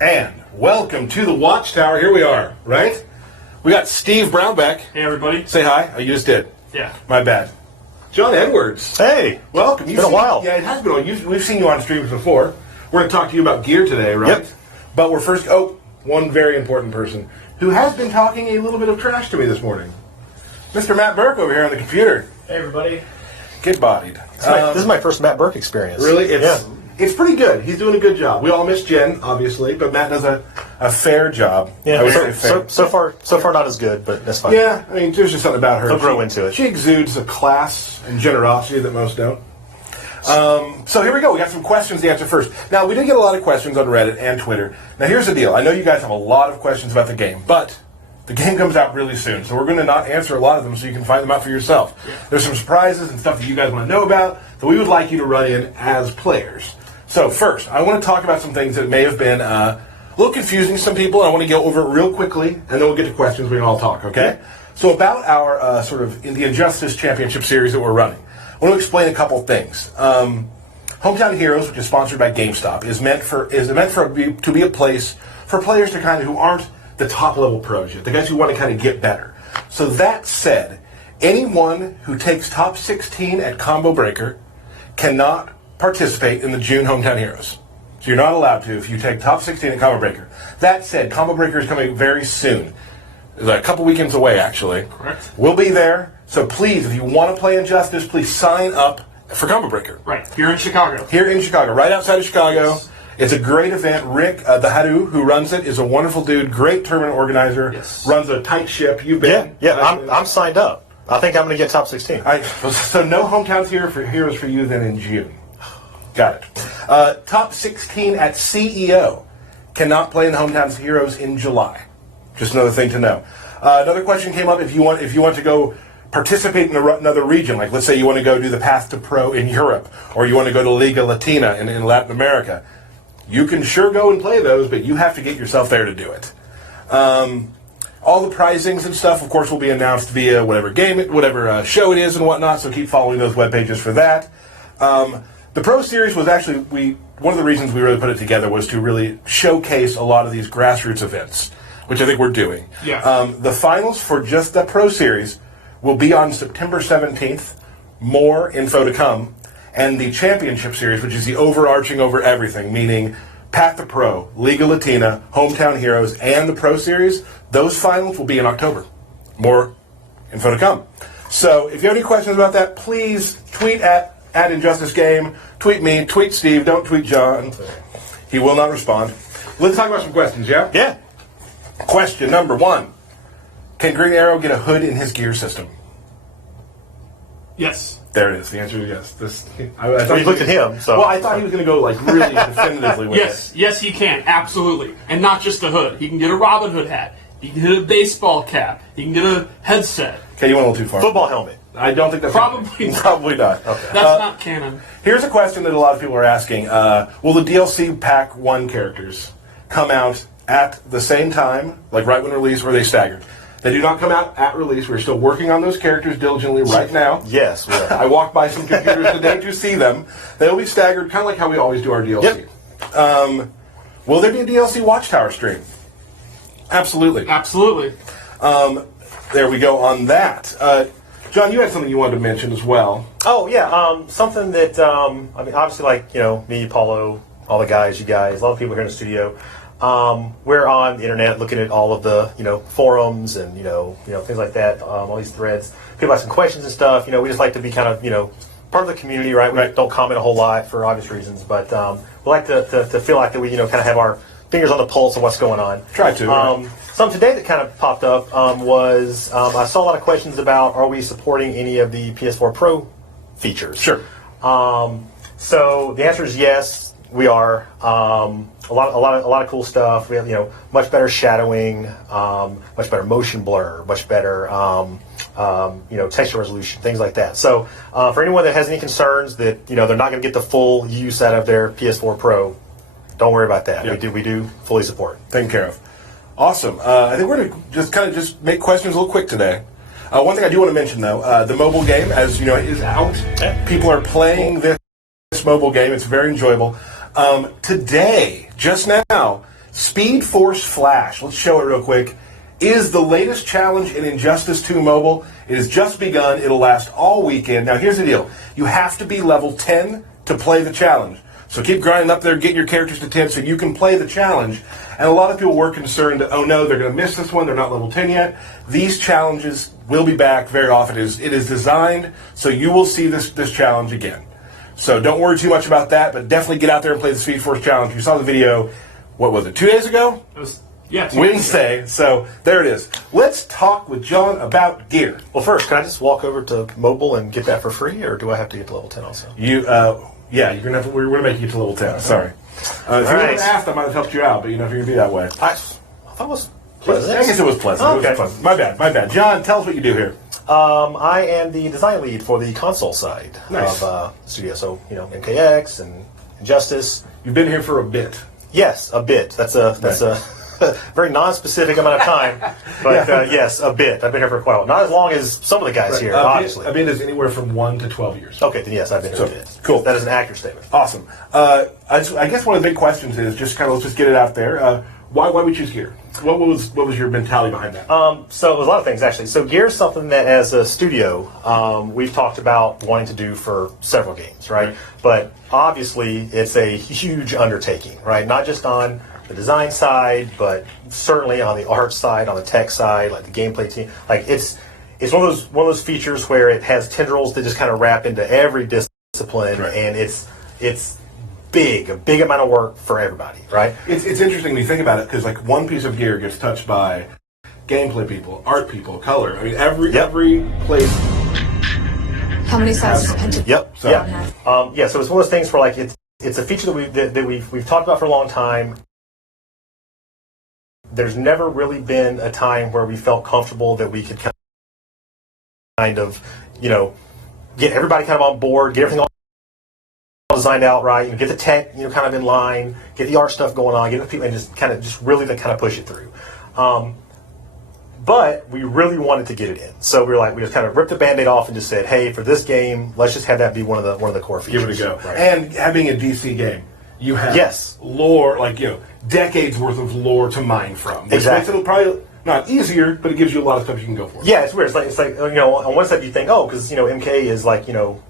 And welcome to the Watchtower. Here we are, right? We got Steve Brownback. Hey, everybody. Say hi. Oh, you just did. Yeah. My bad. John Edwards. Hey. Welcome. It's been a while. Yeah, it has been a while. We've seen you on streams before. We're going to talk to you about gear today, right? Yep. But we're first... Oh, one very important person who has been talking a little bit of trash to me this morning. Mr. Matt Burke over here on the computer. Hey, everybody. Get bodied. This is my first Matt Burke experience. Really? It's pretty good. He's doing a good job. We all miss Jen, obviously, but Matt does a fair job. Yeah. I would say fair. So far not as good, but that's fine. Yeah, I mean, there's just something about her. He'll grow into it. She exudes a class and generosity that most don't. So here we go. We got some questions to answer first. Now, we did get a lot of questions on Reddit and Twitter. Now, here's the deal. I know you guys have a lot of questions about the game, but the game comes out really soon, so we're going to not answer a lot of them so you can find them out for yourself. Yeah. There's some surprises and stuff that you guys want to know about that we would like you to run in as players. So first, I want to talk about some things that may have been a little confusing to some people. I want to go over it real quickly, and then we'll get to questions. We can all talk, okay? Yeah. So about our sort of in the Injustice Championship Series that we're running, I want to explain a couple things. Hometown Heroes, which is sponsored by GameStop, is meant to be a place for players to kind of who aren't the top level pros yet, the guys who want to kind of get better. So that said, anyone who takes top 16 at Combo Breaker cannot participate in the June Hometown Heroes. So you're not allowed to if you take top 16 at Combo Breaker. That said, Combo Breaker is coming very soon. It's a couple weekends away, actually. Correct. We'll be there. So please, if you want to play Injustice, please sign up for Combo Breaker. Right, here in Chicago. Here in Chicago, right outside of Chicago. Yes. It's a great event. Rick, the Haru, who runs it, is a wonderful dude, great tournament organizer, yes. Runs a tight ship. You've been. Yeah, I'm signed up. I think I'm going to get top 16. So no hometowns heroes for you then in June. Got it. Top 16 at CEO cannot play in the Hometowns Heroes in July. Just another thing to know. Another question came up if you want to go participate in another region, like let's say you want to go do the Path to Pro in Europe, or you want to go to Liga Latina in Latin America. You can sure go and play those, but you have to get yourself there to do it. All the prizings and stuff, of course, will be announced via whatever show it is and whatnot. So keep following those web pages for that. The Pro Series was actually one of the reasons we really put it together was to really showcase a lot of these grassroots events, which I think we're doing. Yeah. The finals for just the Pro Series will be on September 17th. More info to come. And the Championship Series, which is the overarching over everything, meaning Path to Pro, Liga Latina, Hometown Heroes, and the Pro Series, those finals will be in October. More info to come. So if you have any questions about that, please tweet at Injustice Game, tweet me, tweet Steve, don't tweet John. He will not respond. Let's talk about some questions, yeah? Yeah. Question number 1. Can Green Arrow get a hood in his gear system? Yes. There it is. The answer is yes. I thought you looked at him. So. Well, I thought he was going to go like really definitively with it. Yes, he can, absolutely. And not just the hood. He can get a Robin Hood hat. He can get a baseball cap. He can get a headset. Okay, you went a little too far. Football helmet. I don't think that's Probably not. Probably not. Okay. That's not canon. Here's a question that a lot of people are asking. Will the DLC Pack 1 characters come out at the same time, like right when released, or are they staggered? They do not come out at release. We're still working on those characters diligently right now. Yes, we are. I walked by some computers today to see them. They'll be staggered, kind of like how we always do our DLC. Yep. Will there be a DLC Watchtower stream? Absolutely. Absolutely. There we go on that. John, you had something you wanted to mention as well. Oh, yeah. Something that, I mean, obviously, like, me, Paulo, all the guys, you guys, a lot of people here in the studio, we're on the internet looking at all of the, forums and, things like that, all these threads. People have some questions and stuff. We just like to be kind of, part of the community, right? We don't comment a whole lot for obvious reasons, but we like to feel like that we, kind of have our fingers on the pulse of what's going on. Try to. Something today that kind of popped up was I saw a lot of questions about are we supporting any of the PS4 Pro features? Sure. So the answer is yes, we are. A lot of cool stuff. We have much better shadowing, much better motion blur, much better texture resolution, things like that. So for anyone that has any concerns that they're not going to get the full use out of their PS4 Pro, don't worry about that. Yep. We do fully support. Taken care of. Awesome. I think we're going to just make questions a little quick today. One thing I do want to mention, though, the mobile game, as you know, is out. Yeah. People are playing this mobile game. It's very enjoyable. Today, just now, Speed Force Flash, let's show it real quick, is the latest challenge in Injustice 2 Mobile. It has just begun. It'll last all weekend. Now, here's the deal. You have to be level 10 to play the challenge. So keep grinding up there, get your characters to 10 so you can play the challenge. And a lot of people were concerned that, oh no, they're going to miss this one. They're not level 10 yet. These challenges will be back very often. It is designed so you will see this challenge again. So don't worry too much about that, but definitely get out there and play the Speed Force Challenge. You saw the video, what was it, 2 days ago? It was, yeah, 2 days ago. Wednesday. So there it is. Let's talk with John about gear. Well, first, can I just walk over to mobile and get that for free, or do I have to get to level 10 also? Yeah, you're gonna have to, we're going to make you to level 10. Sorry. If you would have asked, I might have helped you out, but if you're going to be that way. I thought it was pleasant. I guess it was pleasant. Oh, It was pleasant. My bad. John, tell us what you do here. I am the design lead for the console side Nice. of studio. So, MKX and Injustice. You've been here for a bit. Yes, a bit. That's a very non-specific amount of time, but yes, a bit. I've been here for quite a while. Not as long as some of the guys here, obviously. A bit is anywhere from 1 to 12 years. Okay, then yes, I've been here a bit. Cool. That is an accurate statement. Awesome. I guess one of the big questions is just let's just get it out there. Why we choose gear? What was your mentality behind that? So it was a lot of things, actually. So gear is something that, as a studio, we've talked about wanting to do for several games, right? But obviously, it's a huge undertaking, right? Not just on the design side, but certainly on the art side, on the tech side, like the gameplay team. Like it's one of those features where it has tendrils that just kind of wrap into every discipline, Right. and it's a big amount of work for everybody, right? It's interesting when you think about it because like one piece of gear gets touched by gameplay people, art people, color. I mean every place. How many sides does Pentagon Yep. So- Yeah. So it's one of those things where like it's a feature that we've talked about for a long time. There's never really been a time where we felt comfortable that we could kind of, get everybody kind of on board, get everything all designed out right, get the tech, kind of in line, get the art stuff going on, get the people, and just really push it through. But we really wanted to get it in, so we just kind of ripped the Band-Aid off and just said, hey, for this game, let's just have that be one of the core features. Give it a go. Right. And having a DC game, you have lore, decades worth of lore to mine from. Which Exactly. makes it probably not easier, but it gives you a lot of stuff you can go for. Yeah, it's weird. It's like on one side you think, because MK is like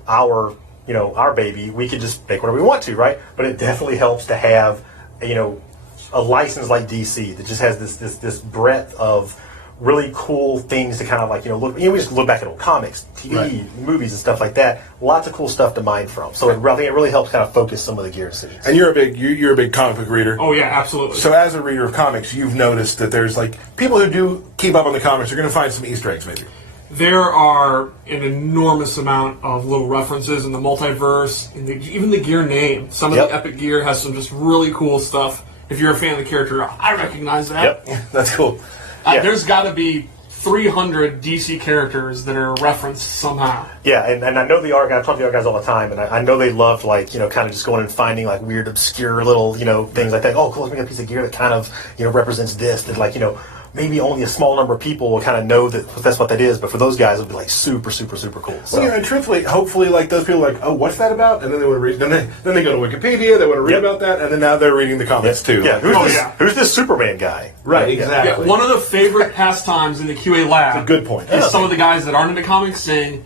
our baby, we could just make whatever we want to, right? But it definitely helps to have a license like DC that just has this breadth of really cool things to kind of look. We just look back at old comics, TV, Right. movies, and stuff like that. Lots of cool stuff to mine from. So I think it really helps kind of focus some of the gear decisions. And you're a big comic book reader. Oh yeah, absolutely. So as a reader of comics, you've noticed that there's people who do keep up on the comics are going to find some Easter eggs, maybe. There are an enormous amount of little references in the multiverse, and even the gear name. Some of the epic gear has some just really cool stuff. If you're a fan of the character, I recognize that. Yep. That's cool. There's got to be 300 DC characters that are referenced somehow. Yeah, and I know the art guys. I talk to the art guys all the time, and I know they loved kind of just going and finding weird, obscure little things like that. Oh, cool! Let me get a piece of gear that kind of represents this. That maybe only a small number of people will kind of know that's what that is. But for those guys, it'll be super, super, super cool. So. Well, and truthfully, hopefully, those people are oh, what's that about? And then they want to read. Then they go to Wikipedia. They want to read about that, and then now they're reading the comics too. Yeah, who's this Superman guy? Right, exactly. Yeah, one of the favorite pastimes in the QA lab. That's a good point. Is some of the guys that aren't into comics saying,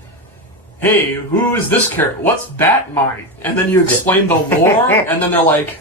"Hey, who is this character? What's Batmite?" And then you explain the lore, and then they're like,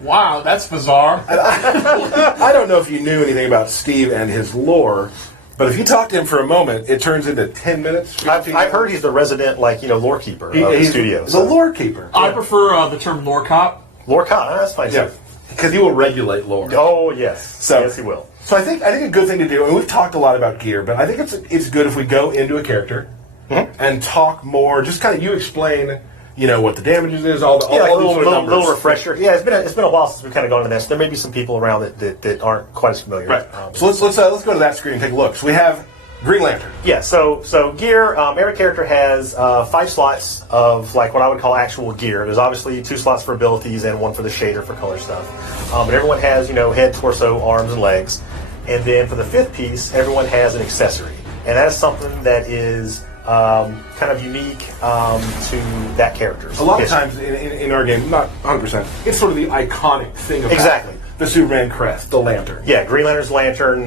"Wow, that's bizarre." I don't know if you knew anything about Steve and his lore, but if you talk to him for a moment, it turns into 10 minutes. I've heard he's the resident lore keeper of the studio. The lore keeper. I prefer the term lore cop. Lore cop. That's fine. Yeah, because he will regulate lore. Oh yes. Yes, he will. So I think a good thing to do, and we've talked a lot about gear, but I think it's good if we go into a character and talk more. Just kind of you explain, what the damages is, all these sort of numbers. Little refresher. Yeah, it's been a while since we've kind of gone into this. There may be some people around that aren't quite as familiar. Right. So let's go to that screen and take a look. So we have Green Lantern. Yeah. So gear. Every character has 5 slots of what I would call actual gear. There's obviously 2 slots for abilities and 1 for the shader for color stuff. But everyone has head, torso, arms, and legs. And then for the 5th piece, everyone has an accessory, and that is something that is kind of unique to that character. A lot of times in our game, not 100%, it's sort of the iconic thing of Exactly. the Superman crest, the lantern. Yeah, Green Lantern's lantern,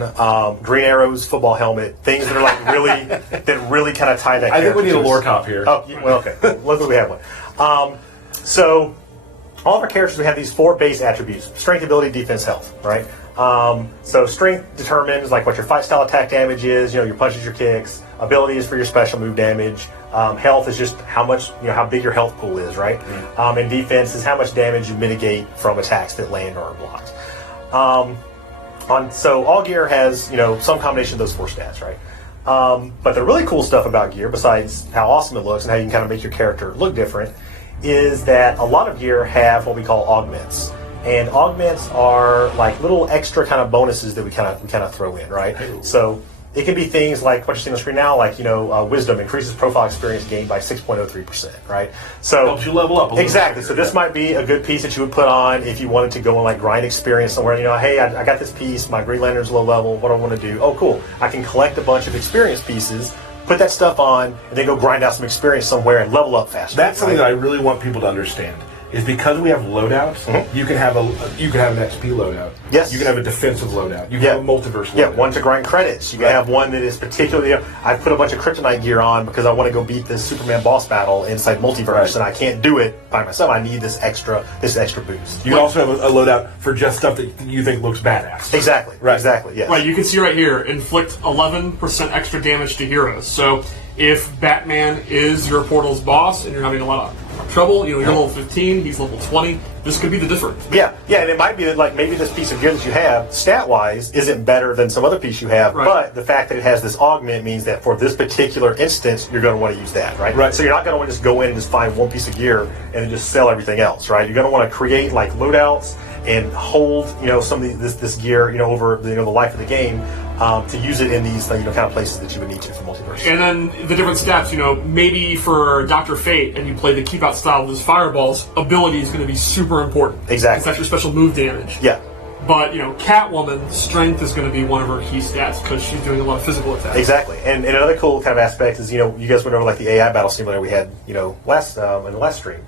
Green Arrow's football helmet, things that are like really kind of tie that. I think we need a character to lore us. cop here. Oh, well, okay. Luckily we have one. So all of our characters, we have these 4 base attributes: strength, ability, defense, health. Right. So strength determines like what your fight style attack damage is. Your punches, your kicks. Ability is for your special move damage. Health is just how much, how big your health pool is, right? And defense is how much damage you mitigate from attacks that land or are blocked. So all gear has, some combination of those 4 stats, right? But the really cool stuff about gear, besides how awesome it looks and how you can kind of make your character look different, is that a lot of gear have what we call augments. And augments are like little extra kind of bonuses that we kind of throw in, right? So it can be things like what you see on the screen now, like wisdom increases profile experience gained by 6.03%, right? So helps you level up a little exactly. bit. So this might be a good piece that you would put on if you wanted to go and like grind experience somewhere. Hey, I got this piece. My Green Lantern's low level. What do I want to do? Oh, cool. I can collect a bunch of experience pieces, put that stuff on, and then go grind out some experience somewhere and level up faster. That's something that I really want people to understand. Is because we have loadouts, you can have an XP loadout. Yes. You can have a defensive loadout. You can have a multiverse loadout. Yeah, one to grind credits. You can have one that is particularly. I put a bunch of kryptonite gear on because I want to go beat this Superman boss battle inside multiverse, and I can't do it by myself. I need this extra boost. You can also have a loadout for just stuff that you think looks badass. Exactly. Right. Exactly. Yes. Right, you can see right here, inflict 11% extra damage to heroes. So if Batman is your portal's boss and you're having a lot of trouble, you're level 15, he's level 20, this could be the difference. Yeah, and it might be that like maybe this piece of gear that you have, stat-wise, isn't better than some other piece you have, right. But the fact that it has this augment means that for this particular instance, you're going to want to use that, right? Right. So you're not going to want to just go in and just find one piece of gear and then just sell everything else, right? You're going to want to create like loadouts and hold, some of this gear, over the life of the game, to use it in these, kind of places that you would need to for multiverse. And then the different steps, maybe for Dr. Fate, and you play the keep out style with his fireballs, ability is going to be super important. Exactly. Because that's your special move damage. Yeah. But, Catwoman, strength is going to be one of her key stats because she's doing a lot of physical attacks. Exactly. And another cool kind of aspect is, you guys went over like the AI battle simulator we had, in the last stream.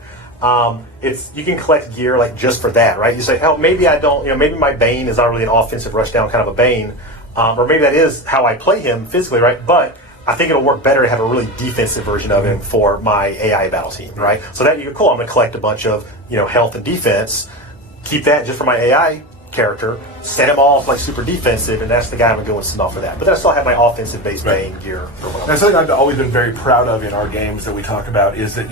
You can collect gear like just for that, right? You say, oh, maybe I don't, maybe my Bane is not really an offensive rushdown kind of a Bane, or maybe that is how I play him physically, right? But I think it'll work better to have a really defensive version of him for my AI battle team, right? So that you go, cool, I'm going to collect a bunch of, health and defense, keep that just for my AI character, set him off like super defensive, and that's the guy I'm going to go and send off for that. But then I still have my offensive base Bane gear. That's something I've always been very proud of in our games that we talk about is that,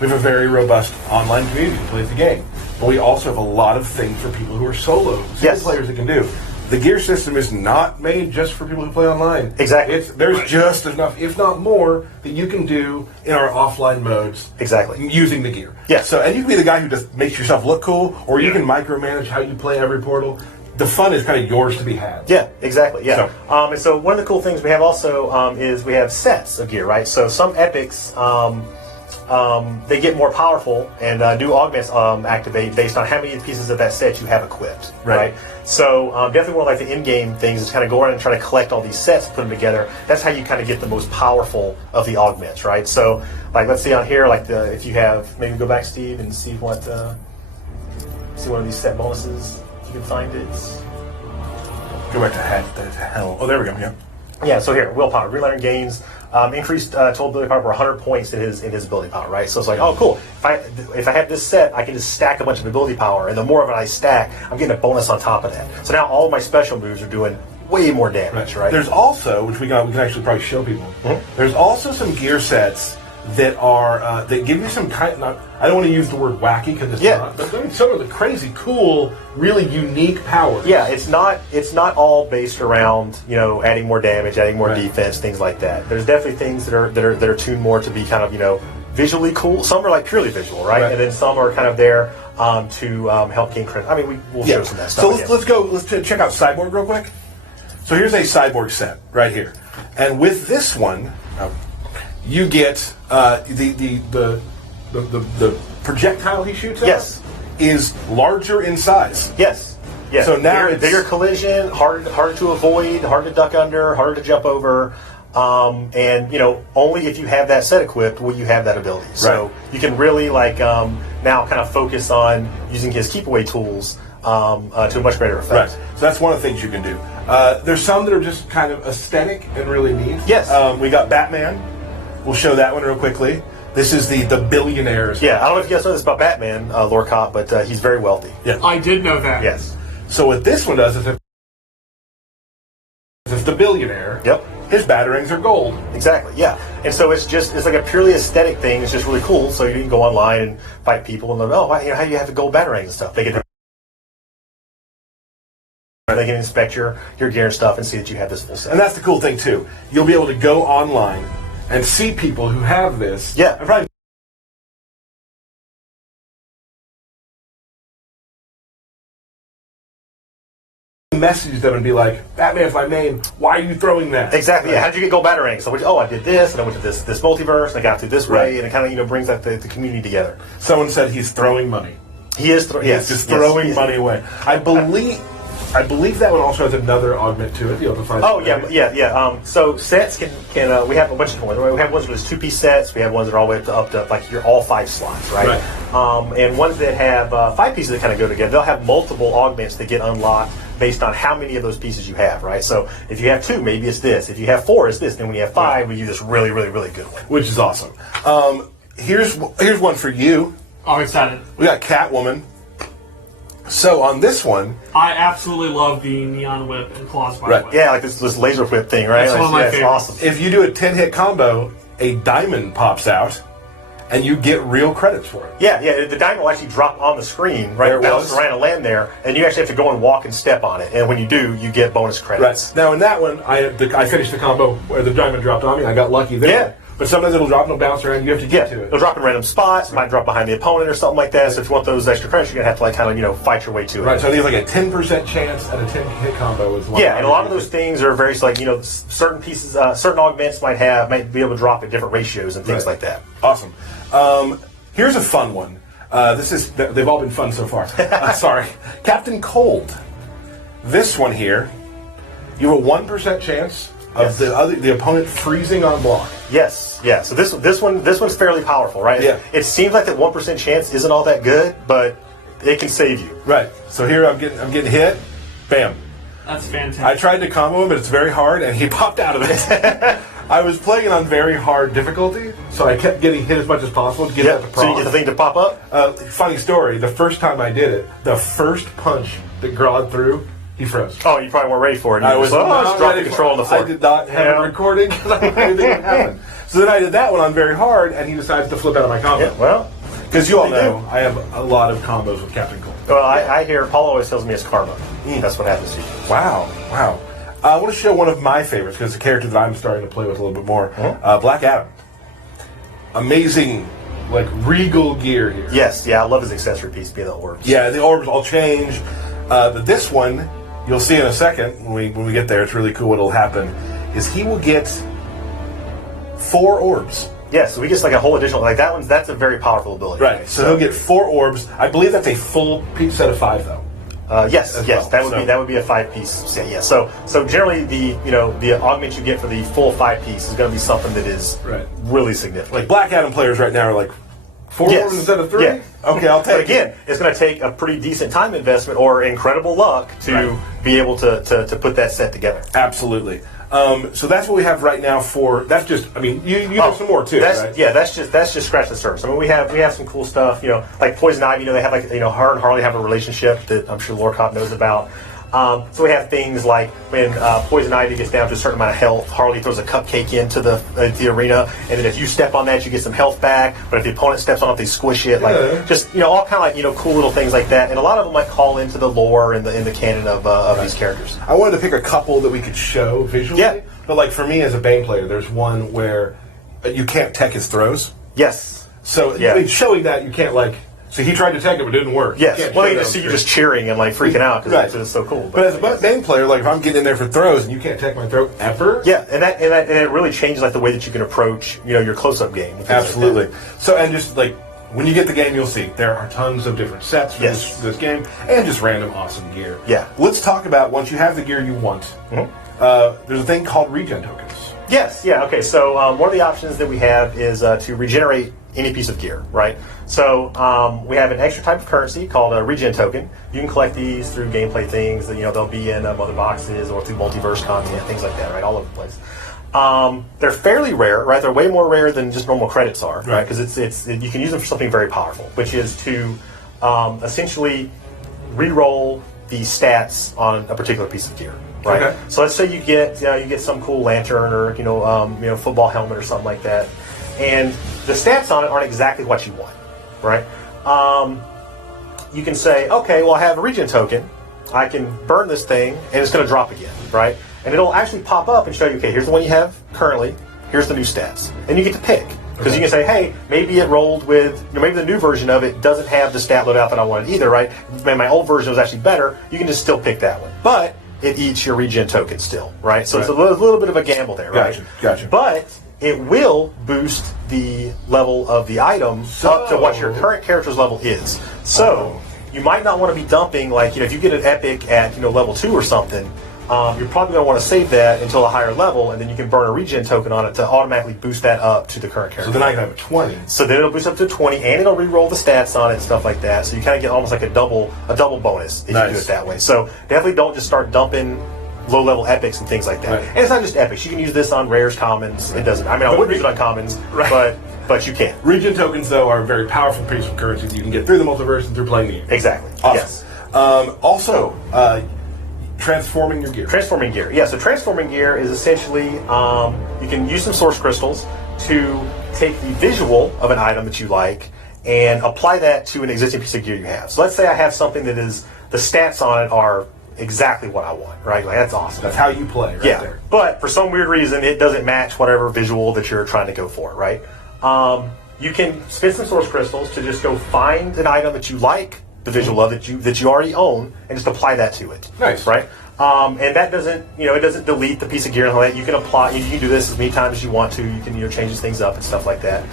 we have a very robust online community that plays the game. But we also have a lot of things for people who are single players that can do. The gear system is not made just for people who play online. Exactly. There's just enough, if not more, that you can do in our offline modes. Exactly. Using the gear. Yeah. So, and you can be the guy who just makes yourself look cool, or you can micromanage how you play every portal. The fun is kind of yours to be had. Yeah, exactly. Yeah. And so one of the cool things we have also is we have sets of gear, right? So some epics, they get more powerful and new augments activate based on how many pieces of that set you have equipped, right? So definitely one of like the in-game things is kind of go around and try to collect all these sets, put them together. That's how you kind of get the most powerful of the augments, right? So like let's see on here, like if you have, maybe go back, Steve, and see what see one of these set bonuses. If you can find it. Go back to hell. Oh, there we go. Yeah. Yeah. So here, willpower. Green Lantern gains increased total ability power for 100 points in his ability power, right? So it's like, oh, cool. If I have this set, I can just stack a bunch of ability power, and the more of it I stack, I'm getting a bonus on top of that. So now all of my special moves are doing way more damage, right? There's also, which we can actually probably show people. There's also some gear sets that are that give you some kind. I don't want to use the word wacky because it's not, but there's some of the crazy, cool, really unique powers. Yeah, it's not all based around adding more damage, adding more defense, things like that. There's definitely things that are tuned more to be kind of visually cool. Some are like purely visual, right? And then some are kind of there to help gain credit. I mean, we'll show some of that stuff. So let's go. Let's check out Cyborg real quick. So here's a Cyborg set right here, and with this one. You get the projectile he shoots at is larger in size. Yes. So now it's bigger collision, harder to avoid, hard to duck under, harder to jump over, and only if you have that set equipped will you have that ability. So you can really now kind of focus on using his keep away tools to a much greater effect. Right. So that's one of the things you can do. There's some that are just kind of aesthetic and really neat. Yes. We got Batman. We'll show that one real quickly. This is the billionaires. Yeah, I don't know if you guys know this about Batman, Lore Cop, but he's very wealthy. Yeah. I did know that. Yes. So what this one does is if the billionaire, Yep. his batarangs are gold. Exactly, yeah. And so it's like a purely aesthetic thing. It's just really cool. So you can go online and fight people and they'll, how do you have the gold batarangs and stuff? They can inspect your gear and stuff and see that you have this full set. And that's the cool thing too. You'll be able to go online and see people who have this. Yeah. And probably message them and be like, Batman's my main, why are you throwing that? Exactly, yeah. How did you get gold batarangs? So, I did this, and I went to this multiverse, and I got through this way, and it kind of brings the community together. Someone said he's throwing money. He is He's just throwing money away. I believe that one also has another augment to it. You'll have to find. Oh yeah. So sets can we have a bunch of different ones. We have ones with 2-piece sets. We have ones that are all the way up to like your all 5 slots, right? And ones that have 5 pieces that kind of go together. They'll have multiple augments that get unlocked based on how many of those pieces you have, right? So if you have 2, maybe it's this. If you have 4, it's this. Then when you have 5, we do this really, really, really good one. Which is awesome. Here's one for you. I'm excited. We got Catwoman. So on this one, I absolutely love the neon whip and claws by the way. Yeah, like this laser whip thing, right? That's one of my it's favorites. awesome. if you do a 10-hit combo, a diamond pops out, and you get real credits for it. Yeah, the diamond will actually drop on the screen, right? There it Bounce was. around and land there, and you actually have to go and walk and step on it. And when you do, you get bonus credits. Right. Now in that one, I finished the combo where the diamond dropped on me. I got lucky there. Yeah. But sometimes it'll drop and it'll bounce around. You have to get to it. It'll drop in random spots. It might drop behind the opponent or something like that. So if you want those extra credits, you're gonna have to fight your way to it. Right. So I think it's like a 10% chance at a 10-hit combo is one. Yeah, and a lot of those things are very certain pieces, certain augments might be able to drop at different ratios and things like that. Awesome. Here's a fun one. They've all been fun so far. Sorry, Captain Cold. This one here, you have a 1% chance of the opponent freezing on block. Yes, yeah. So this one's fairly powerful, right? Yeah. It seems like that 1% chance isn't all that good, but it can save you. Right. So here I'm getting hit. Bam. That's fantastic. I tried to combo him, but it's very hard, and he popped out of it. I was playing it on very hard difficulty, so I kept getting hit as much as possible to get that to So you get the thing to pop up? Funny story, the first time I did it, the first punch that Grod threw, he froze. Oh, you probably weren't ready for it. I was just not dropped ready the control on the floor. I did not have it recording because I didn't know anything would happen. So then I did that one on very hard, and he decides to flip out of my combo. Yeah, well, Because you all know, I have a lot of combos with Captain Cold. well, I hear Paul always tells me it's karma. That's what happens to you. Wow. I want to show one of my favorites because it's a character that I'm starting to play with a little bit more. Black Adam. Amazing, regal gear here. Yes, yeah, I love his accessory piece being the orbs. Yeah, the orbs all change. But this one, you'll see in a second when we get there. It's really cool. What'll happen is he will get 4 orbs. Yeah, so we get a whole additional that's a very powerful ability. Right. So he'll get 4 orbs. I believe that's a full piece set of 5 though. Yes, well. that would be a 5-piece set. Yeah. So generally the augment you get for the full 5-piece is going to be something that is really significant. Black Adam players right now are like 4 Yes. orbs instead of 3. Yeah. Okay, I'll take But again, it. it's going to take a pretty decent time investment or incredible luck to be able to put that set together. Absolutely. So that's what we have right now for. That's just. I mean, you have some more too, right? Yeah, that's just scratch the surface. I mean, we have some cool stuff. Like Poison Ivy. They have her and Harley have a relationship that I'm sure Lore Cop knows about. So we have things like when Poison Ivy gets down to a certain amount of health, Harley throws a cupcake into the arena, and then if you step on that, you get some health back. But if the opponent steps on it, they squish it. All kind of cool little things like that. And a lot of them might call into the lore and the canon of these characters. I wanted to pick a couple that we could show visually. Yeah. But for me as a Bane player, there's one where you can't tech his throws. Yes. So showing that you can't So he tried to tech it, but it didn't work. Yes. You can't Well, show you that just on see you screen. just cheering and freaking out because it's so cool. But as a Bane player, if I'm getting in there for throws and you can't tech my throw ever. Yeah, and it really changes the way that you can approach your close-up game. Absolutely. So and just when you get the game, you'll see there are tons of different sets for this game and just random awesome gear. Yeah. Let's talk about once you have the gear you want. There's a thing called regen tokens. Yes, yeah, okay. So one of the options that we have is to regenerate any piece of gear, right? So we have an extra type of currency called a regen token. You can collect these through gameplay things. That, they'll be in other boxes or through multiverse content, things like that, right? All over the place. They're fairly rare, right? They're way more rare than just normal credits are, right? Because you can use them for something very powerful, which is to essentially re-roll the stats on a particular piece of gear. Right. Okay. So let's say you get some cool lantern or football helmet or something like that, and the stats on it aren't exactly what you want, right? You can say, okay, well I have a regen token, I can burn this thing and it's going to drop again, right? And it'll actually pop up and show you, okay, here's the one you have currently, here's the new stats, and you get to pick. Because you can say, hey, maybe it rolled with, maybe the new version of it doesn't have the stat loadout that I wanted either, right? My old version was actually better. You can just still pick that one, but it eats your regen token still, right? So it's a little bit of a gamble there, right? Gotcha. But it will boost the level of the item up to what your current character's level is. So you might not want to be dumping, like, if you get an epic at level 2 or something, you're probably going to want to save that until a higher level, and then you can burn a regen token on it to automatically boost that up to the current character. So then I can have a 20. So then it'll boost up to 20, and it'll re-roll the stats on it and stuff like that. So you kind of get almost like a double bonus if you do it that way. So definitely don't just start dumping low-level epics and things like that. Right. And it's not just epics. You can use this on rares, commons. It doesn't. I mean, I wouldn't use it on commons, but you can. Regen tokens, though, are a very powerful piece of currency that you can get through the multiverse and through playing the game. Exactly. Awesome. Yes. Also, transforming your gear. Transforming gear. Yeah, so transforming gear is essentially, you can use some source crystals to take the visual of an item that you like and apply that to an existing piece of gear you have. So let's say I have something that is, the stats on it are exactly what I want, right? Like, that's awesome. That's how you play, right there. But for some weird reason, it doesn't match whatever visual that you're trying to go for, right? You can spend some source crystals to just go find an item that you like the visual of that you already own, and just apply that to it. Nice, right? And that doesn't, it doesn't delete the piece of gear and all that. You can apply, you can do this as many times as you want to. You can, change things up and stuff like that.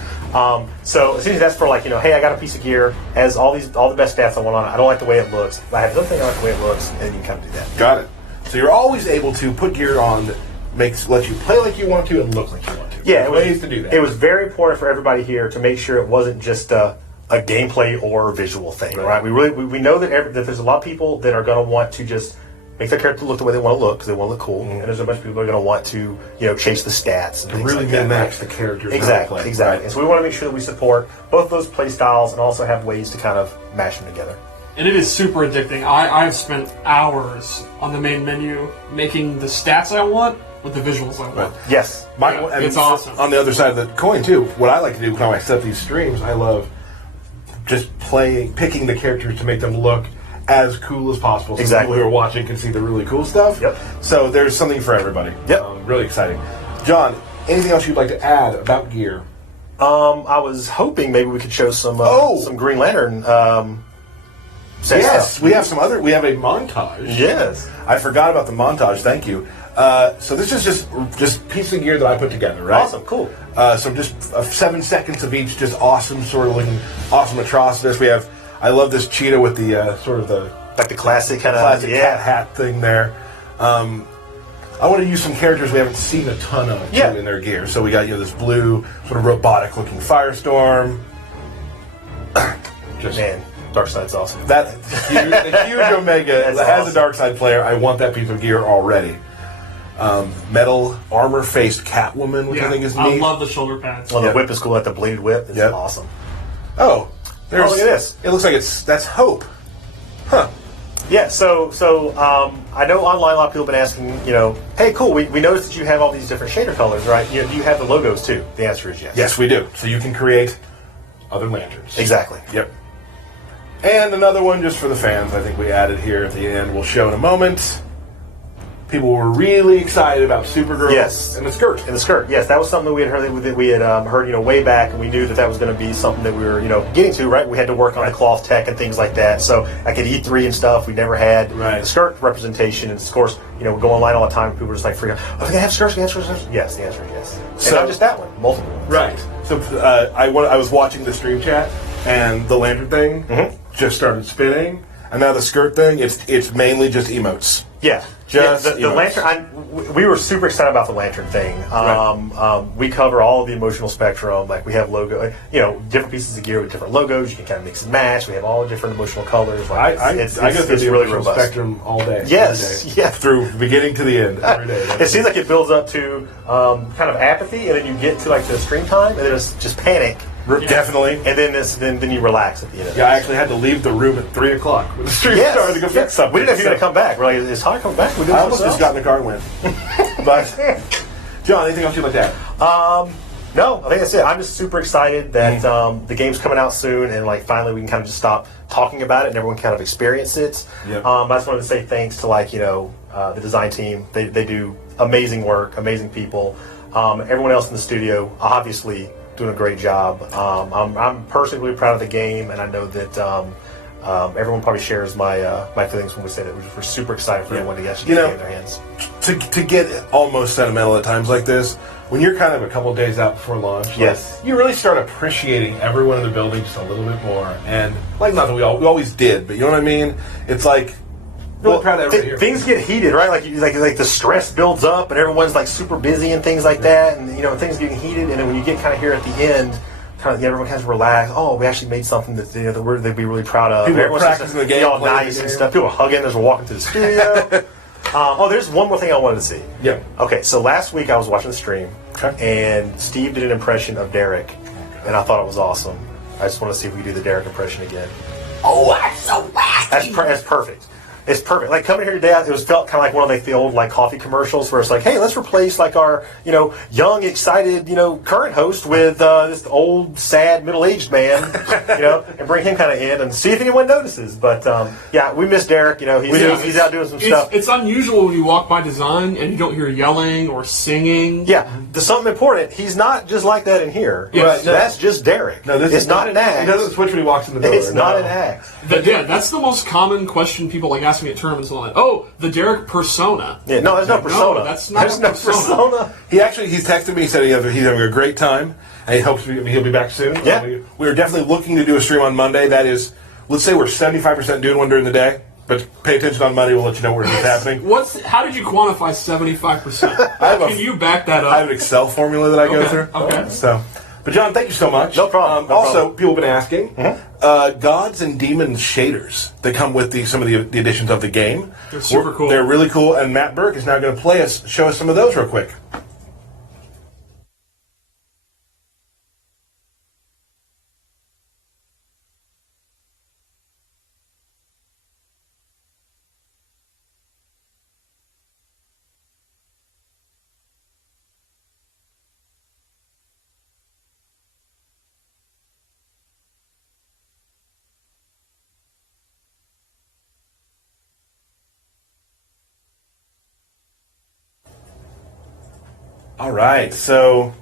So essentially, that's for like, hey, I got a piece of gear, has all the best stats I want on it. I don't like the way it looks. I have something I like the way it looks, and you can kind of do that. Got it. So you're always able to put gear on that lets you play like you want to and look like you want to. Yeah, ways to do that. It was very important for everybody here to make sure it wasn't just a gameplay or visual thing, right? We know that there's a lot of people that are going to want to just make their character look the way they want to look because they want to look cool, and there's a bunch of people that are going to want to chase the stats and to things really like that, match the characters. Exactly. Right? And so we want to make sure that we support both those play styles and also have ways to kind of mash them together. And it is super addicting. I've spent hours on the main menu making the stats I want with the visuals I want. Right. Yes. It's awesome. On the other side of the coin, too, what I like to do when I set up these streams, I love just picking the characters to make them look as cool as possible. So Exactly. people who are watching can see the really cool stuff. Yep. So there's something for everybody. Yep. Really exciting. John, anything else you'd like to add about gear? I was hoping maybe we could show some Green Lantern. Yes, stuff. we have a montage. Yes. I forgot about the montage. Thank you. So this is just piece of gear that I put together, right? Awesome. Cool. So just 7 seconds of each, just awesome, sort of looking awesome atrocitus. I love this cheetah with the sort of the Like the classic kind of classic cat hat thing there. I want to use some characters we haven't seen a ton of too, in their gear. So we got this blue sort of robotic looking Firestorm. Man, Darkseid's awesome. That the huge Omega that has a Darkseid player. I want that piece of gear already. Metal armor-faced Catwoman, which I think is neat. I love the shoulder pads. Well, the whip is cool. Like the bladed whip. It's awesome. Oh, look at this. It looks like that's Hope. Huh. Yeah, so I know online a lot of people have been asking, hey, cool, we noticed that you have all these different shader colors, right? Do you have the logos too? The answer is yes. Yes, we do. So you can create other lanterns. Exactly. Yep. And another one just for the fans, I think we added here at the end. We'll show in a moment. People were really excited about Supergirl. Yes. And the skirt. And the skirt, yes, that was something that we had heard, way back, and we knew that was going to be something that we were, getting to, right? We had to work on the cloth tech and things like that. So like at E3 and stuff, we never had the skirt representation. And of course, we go online all the time. People were just like freaking out. Oh, they have skirts? Yes, the answer is yes. And So, not just that one, multiple ones. Right. So I was watching the stream chat, and the lantern thing just started spinning, and now the skirt thing, it's mainly just emotes. Yeah. Just the lantern. We were super excited about the lantern thing. We cover all of the emotional spectrum. Like we have logo, different pieces of gear with different logos. You can kind of mix and match. We have all different emotional colors. Like I go through the really emotional robust spectrum all day. Yes, every day, yes. through beginning to the end every day. It seems like it builds up to kind of apathy, and then you get to like the stream time, and then it's just panic. Definitely. And then you relax at the end of it. Yeah, I actually had to leave the room at 3 o'clock when the stream started to go fix something. We didn't know if you were going to come back. We're like, is Todd coming back? I almost just got in the car and went. But, John, anything else you'd like to add? No, I think that's it. I'm just super excited that the game's coming out soon, and like finally we can kind of just stop talking about it and everyone can kind of experience it. Yep. I just wanted to say thanks to the design team. They do amazing work, amazing people. Everyone else in the studio, obviously, doing a great job. I'm personally really proud of the game, and I know that everyone probably shares my feelings when we say that we're super excited for everyone to actually get it in their hands. To get almost sentimental at times like this, when you're kind of a couple days out before launch, you really start appreciating everyone in the building just a little bit more. And not that we always did, but you know what I mean? It's like really proud of everybody here. Things get heated, right? Like the stress builds up, and everyone's like super busy and things like that, and things getting heated. And then when you get kind of here at the end, everyone kind of relaxed. Oh, we actually made something that they'd be really proud of. People are practicing the game, all nice and stuff. People are hugging as we're walking to the studio. There's one more thing I wanted to see. Yeah. Okay, so last week I was watching the stream, and Steve did an impression of Derek, and I thought it was awesome. I just want to see if we can do the Derek impression again. Oh, that's so wacky. That's perfect. It's perfect. Like coming here today, it felt kind of like one of the old coffee commercials where it's like, hey, let's replace our young, excited current host with this old, sad, middle-aged man, and bring him kind of in and see if anyone notices. But we miss Derek. He's out doing some stuff. It's unusual when you walk by design and you don't hear yelling or singing. Yeah, there's something important. He's not just like that in here. Yes. Right. That's just Derek. No, it's not an act. He doesn't switch when he walks in the door. It's not an act. That's the most common question people ask me at tournaments. Like, oh, the Derek persona. Yeah, no, there's no persona. No, that's not there's no persona. He's texted me. He said he's having a great time, and he hopes he'll be back soon. Yeah. We're definitely looking to do a stream on Monday. That is, let's say we're 75% doing one during the day, but pay attention on Monday. We'll let you know where it's happening. How did you quantify 75%? Can you back that up? I have an Excel formula that I go through. Okay. So, but John, thank you so much. No problem. People have been asking, Gods and Demons shaders that come with some of the editions of the game. They're super cool. They're really cool, and Matt Burke is now going to show us some of those real quick. All right, so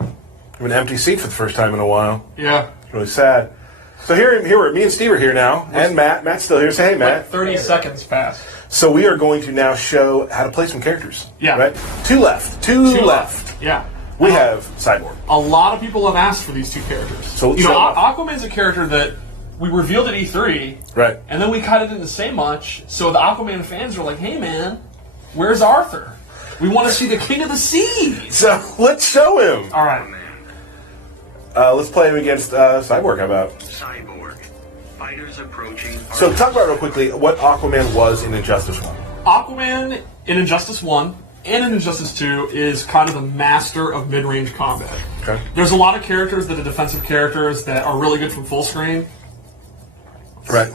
we have an empty seat for the first time in a while. Yeah. It's really sad. So here me and Steve are here now, and Matt. Matt's still here. Say hey, Matt. 30 seconds passed. So we are going to now show how to play some characters. Yeah. Right? Two left. Yeah. We have Cyborg. A lot of people have asked for these two characters. So let's show off. Aquaman's a character that we revealed at E3. Right. And then we cut it into say much, so the Aquaman fans are like, hey man, where's Arthur? We want to see the King of the Seas. So let's show him. All right. Let's play him against Cyborg. How about? Cyborg. Fighters approaching. So talk about real quickly what Aquaman was in Injustice 1. Aquaman in Injustice 1 and in Injustice 2 is kind of the master of mid-range combat. Okay. There's a lot of characters that are defensive characters that are really good from full screen. Right.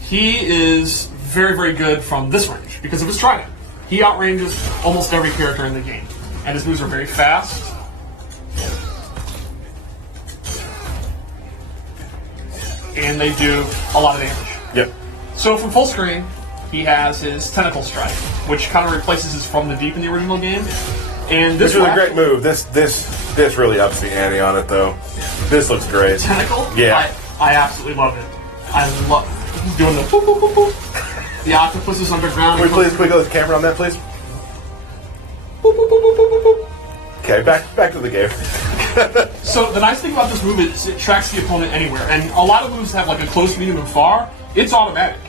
He is very, very good from this range because of his trident. He outranges almost every character in the game. And his moves are very fast. And they do a lot of damage. Yep. So from full screen, he has his Tentacle Strike, which kind of replaces his From the Deep in the original game. And this is a great move. This really ups the ante on it, though. This looks great. Tentacle? Yeah. I absolutely love it. I love it. He's doing the boop, boop, boop, boop. The octopus is underground. Can we go with the camera on that, please? Boop, boop, boop, boop, boop, boop. Okay, back to the game. So the nice thing about this move is it tracks the opponent anywhere. And a lot of moves have like a close, medium, and far. It's automatic.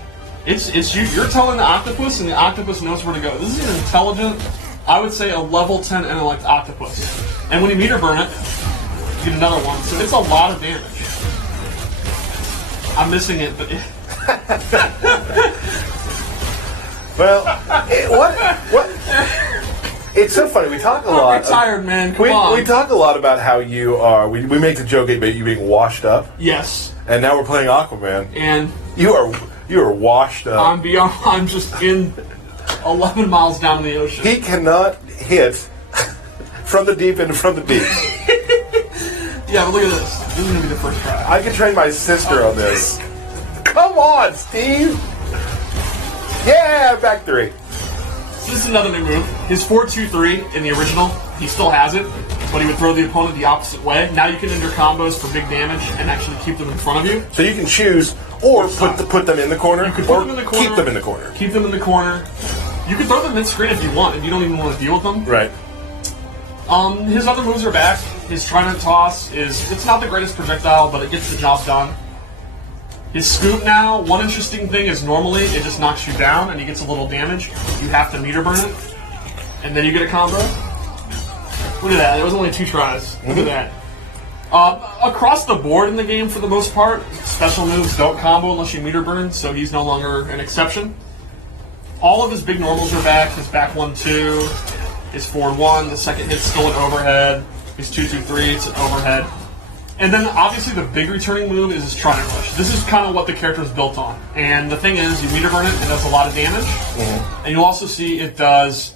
It's you. You're telling the octopus, and the octopus knows where to go. This is an intelligent, I would say, a level 10 intellect octopus. And when you meter burn it, you get another one. So it's a lot of damage. I'm missing it, but. Well, what? It's so funny. We talk a lot. I'm tired, man. Come on. We talk a lot about how you are. We make the joke about you being washed up. Yes. And now we're playing Aquaman. And you are washed up. I'm beyond. I'm just in 11 miles down in the ocean. He cannot hit from the deep end from the deep. Yeah, but look at this. This is gonna be the first try. I can train my sister on this. Come on, Steve. Yeah, back 3. So this is another new move. His 4-2-3 in the original, he still has it, but he would throw the opponent the opposite way. Now you can enter combos for big damage and actually keep them in front of you. So you can choose or put them in the corner. You could put them in the corner. Keep them in the corner. Keep them in the corner. You can throw them mid-screen if you want, if you don't even want to deal with them. Right. His other moves are back. His Trident Toss it's not the greatest projectile, but it gets the job done. His Scoop now, one interesting thing is normally it just knocks you down and he gets a little damage. You have to meter burn it, and then you get a combo. Look at that, it was only 2 tries. Look at that. Across the board in the game, for the most part, special moves don't combo unless you meter burn, so he's no longer an exception. All of his big normals are back. His back 1-2, his forward 1, the second hit's still an overhead. His 2-2-3, it's an overhead. And then, obviously, the big returning move is his Trident Rush. This is kind of what the character is built on. And the thing is, you meter burn it, it does a lot of damage. And you'll also see it does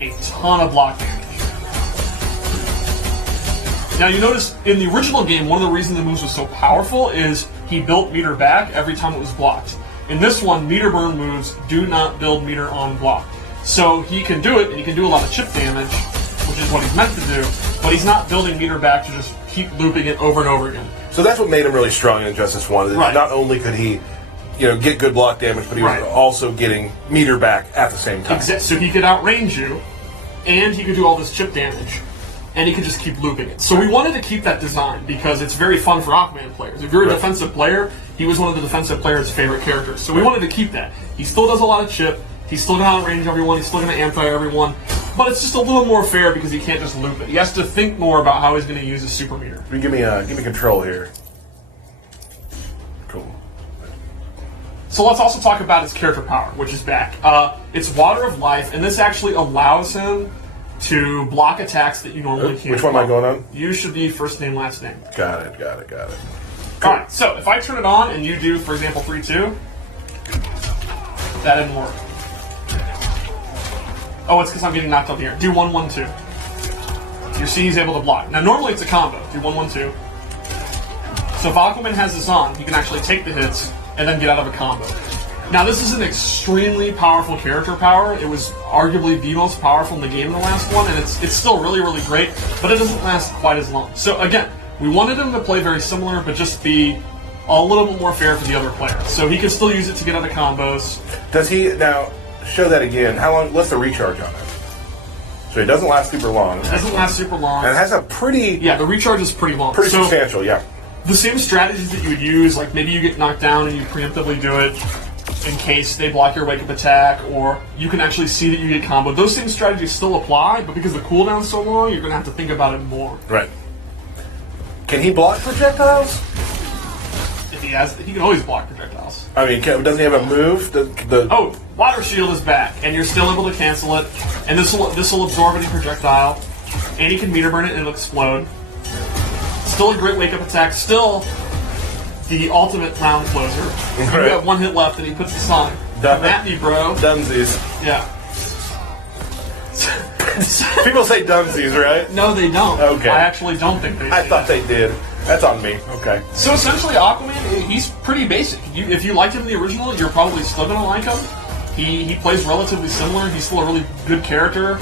a ton of block damage. Now, you notice, in the original game, one of the reasons the moves was so powerful is he built meter back every time it was blocked. In this one, meter burn moves do not build meter on block. So he can do it, and he can do a lot of chip damage, which is what he's meant to do, but he's not building meter back to just keep looping it over and over again. So that's what made him really strong in Injustice 1. Right. Not only could he, get good block damage, but he was also getting meter back at the same time. So he could outrange you, and he could do all this chip damage, and he could just keep looping it. So we wanted to keep that design because it's very fun for Aquaman players. If you're a defensive player, he was one of the defensive players' favorite characters. So we wanted to keep that. He still does a lot of chip. He's still going to outrange everyone. He's still going to anti everyone. But it's just a little more fair because he can't just loop it. He has to think more about how he's going to use his super meter. Give me control here. Cool. So let's also talk about his character power, which is back. It's Water of Life, and this actually allows him to block attacks that you normally can't. Which one am I going on? You should be first name, last name. Got it. Cool. All right, so if I turn it on and you do, for example, 3-2, that didn't work. Oh, it's because I'm getting knocked up here. Do 1-1-2. You see he's able to block. Now, normally it's a combo. Do 1-1-2. So if Aquaman has this on, he can actually take the hits and then get out of a combo. Now, this is an extremely powerful character power. It was arguably the most powerful in the game in the last one, and it's still really, really great, but it doesn't last quite as long. So, again, we wanted him to play very similar, but just be a little bit more fair for the other players. So he can still use it to get out of combos. Does he now? Show that again. How long? What's the recharge on it? So it doesn't last super long. It doesn't last super long. And it has a pretty... Yeah, the recharge is pretty long. Pretty substantial, yeah. The same strategies that you would use, like maybe you get knocked down and you preemptively do it in case they block your wake-up attack, or you can actually see that you get comboed. Those same strategies still apply, but because the cooldown's so long, you're going to have to think about it more. Right. Can he block projectiles? He can always block projectiles. I mean, doesn't he have a move? Oh, Water Shield is back, and you're still able to cancel it, and this will absorb any projectile, and you can meter burn it and it'll explode. Still a great wake-up attack, still the ultimate round closer. You have 1 hit left, and he puts the sign. Come at me, bro. Dumsies. Yeah. People say dumsies, right? No, they don't. Okay. I actually don't think they do. I thought they did. That's on me. Okay. So essentially, Aquaman, he's pretty basic. If you liked him in the original, you're probably still going to like him. He plays relatively similar. He's still a really good character.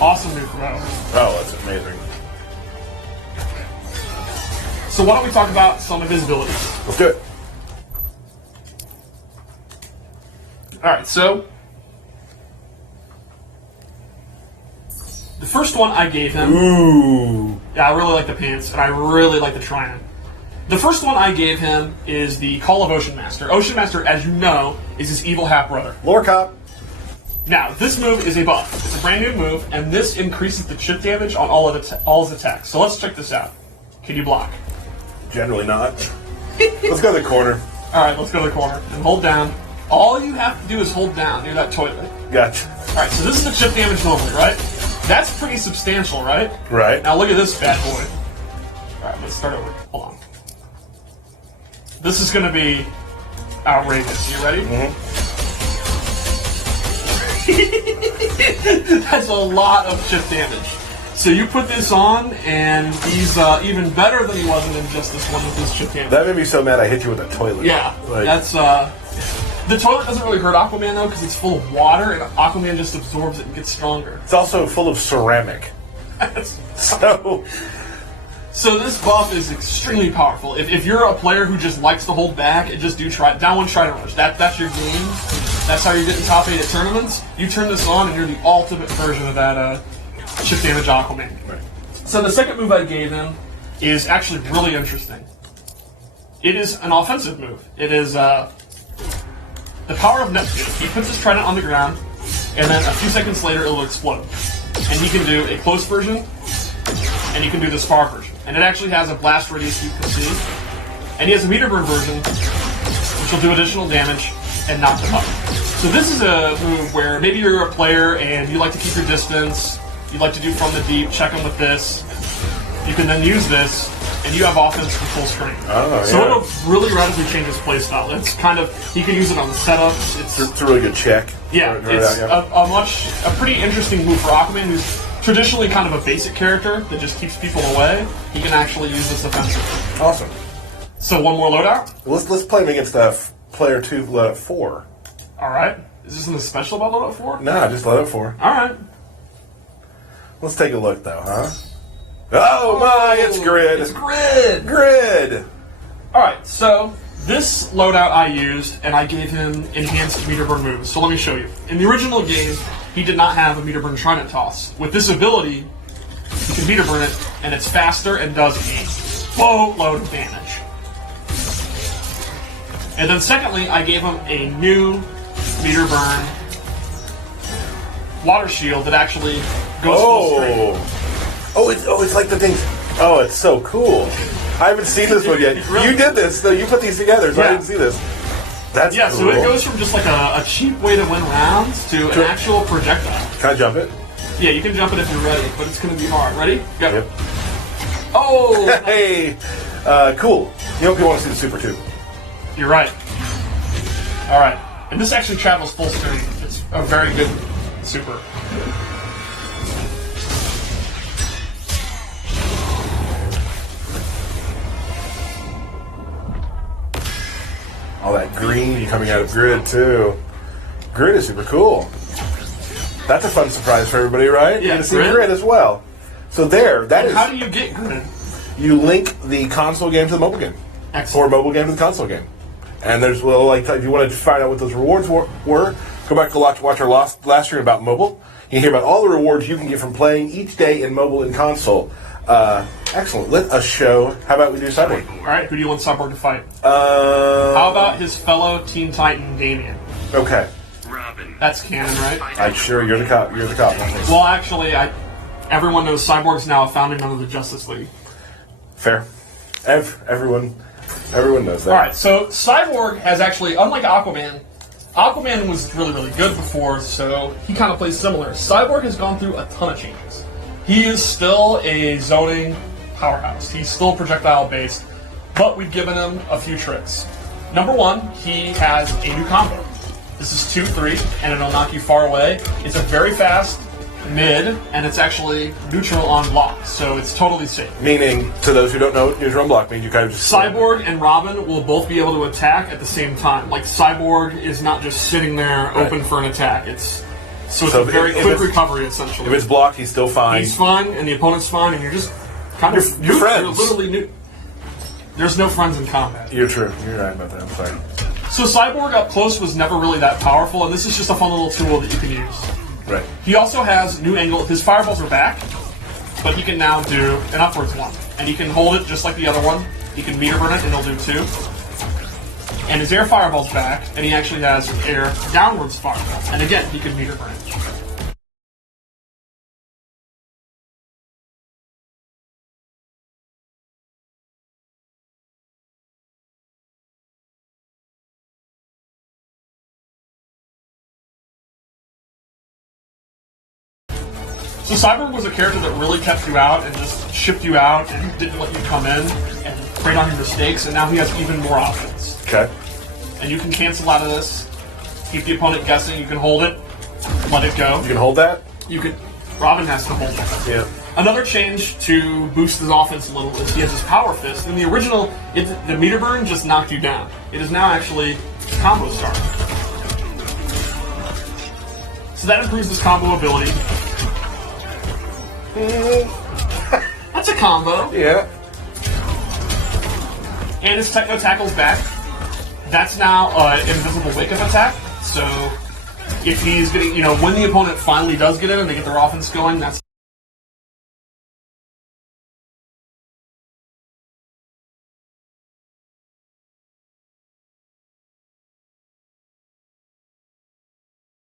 Awesome new pro. Oh, that's amazing. So why don't we talk about some of his abilities? Let's do it. All right, so the first one I gave him. Ooh. Yeah, I really like the pants, and I really like the trident. The first one I gave him is the Call of Ocean Master. Ocean Master, as you know, is his evil half-brother. Lore cop. Now, this move is a buff. It's a brand new move, and this increases the chip damage on all his attacks. So let's check this out. Can you block? Generally not. Let's go to the corner. Alright, let's go to the corner. And hold down. All you have to do is hold down near that toilet. Gotcha. Alright, so this is the chip damage normally, right? That's pretty substantial, right? Right. Now look at this bad boy. Alright, let's start over. Hold on. This is going to be outrageous. You ready? That's a lot of chip damage. So you put this on, and he's even better than he was in Injustice 1 with his chip damage. That made me so mad I hit you with that toilet. Yeah, that's... The toilet doesn't really hurt Aquaman, though, because it's full of water, and Aquaman just absorbs it and gets stronger. It's also full of ceramic. So this buff is extremely powerful. If you're a player who just likes to hold back and just do down one try to rush, that's your game. That's how you're getting top 8 at tournaments. You turn this on and you're the ultimate version of that chip damage Aquaman. Right. So the second move I gave him is actually really interesting. It is an offensive move. It is the power of Neptune. He puts his trident on the ground, and then a few seconds later it will explode. And he can do a close version, and he can do the spar version. And it actually has a blast radius you can see. And he has a meter burn version, which will do additional damage and knock them up. So this is a move where maybe you're a player and you like to keep your distance, you like to do from the deep, check them with this. You can then use this, and you have offense from full screen. Oh, so yeah. it'll really radically change his playstyle. It's kind of, he can use it on the setups. It's a really good check. Yeah, it's a pretty interesting move for Aquaman, who's traditionally kind of a basic character that just keeps people away. He can actually use this offensively. Awesome. So one more loadout? Let's play him against player 2, loadout 4. Alright. Is there something special about loadout 4? Nah, just loadout 4. Alright. Let's take a look, though, huh? Oh my, it's Grid. It's Grid! Grid! Alright, so this loadout I used, and I gave him enhanced meter burn moves. So let me show you. In the original game, he did not have a meter burn trident toss. With this ability, you can meter burn it, and it's faster and does a boatload of damage. And then secondly, I gave him a new meter burn water shield that actually goes full screen. It's like the thing. Oh, it's so cool. I haven't seen this one yet. Really? You did this, though. You put these together, so I didn't see this. That's cool. So it goes from just like a cheap way to win rounds to an actual projectile. Can I jump it? Yeah, you can jump it if you're ready, but it's going to be hard. Ready? Go. Yep. Oh! Hey! Cool. You hope you want to see the Super too. You're right. Alright. And this actually travels full screen. It's a very good super. All that green coming out of Grid, too. Grid is super cool. That's a fun surprise for everybody, right? Yeah, you get to see Grid as well. So How do you get Grid? You link the console game to the mobile game. Excellent. Or mobile game to the console game. And there's, if you wanted to find out what those rewards were, go back to watch our last stream about mobile. You can hear about all the rewards you can get from playing each day in mobile and console. Excellent. Let us show. How about we do Cyborg? All right. Who do you want Cyborg to fight? How about his fellow Teen Titan, Damian? Okay. Robin. That's canon, right? I'm sure you're the cop. You're the cop. Well, actually, everyone knows Cyborg's now a founding member of the Justice League. Fair. Everyone knows that. All right. So Cyborg has actually, unlike Aquaman, Aquaman was really, really good before, so he kind of plays similar. Cyborg has gone through a ton of changes. He is still a zoning powerhouse. He's still projectile-based, but we've given him a few tricks. Number one, he has a new combo. This is 2-3, and it'll knock you far away. It's a very fast mid, and it's actually neutral on block, so it's totally safe. Meaning, to those who don't know what neutral on block means, you kind of just... Cyborg and Robin will both be able to attack at the same time. Like, Cyborg is not just sitting there open for an attack. It's a very quick recovery, essentially. If it's blocked, he's still fine. He's fine, and the opponent's fine, and you're just kind of... You're friends. You're literally There's no friends in combat. You're true. You're right about that. I'm sorry. So Cyborg up close was never really that powerful, and this is just a fun little tool that you can use. Right. He also has new angle. His fireballs are back, but he can now do an upwards one. And he can hold it just like the other one. he can meter burn it, and he'll do 2. And his air fireball's back, and he actually has air downwards fireball. And again, he can meter burn it. So Cyborg was a character that really kept you out and just shipped you out and didn't let you come in and preyed on your mistakes, and now he has even more options. Okay. And you can cancel out of this, keep the opponent guessing, you can hold it, let it go. You can hold that? You can. Robin has to hold it. Yeah. Another change to boost his offense a little is he has his power fist. In the original, the meter burn just knocked you down. It is now actually combo start. So that improves his combo ability. That's a combo. Yeah. And his Techno Tackle's back. That's now an invisible wake-up attack. So if he's getting, when the opponent finally does get in and they get their offense going, that's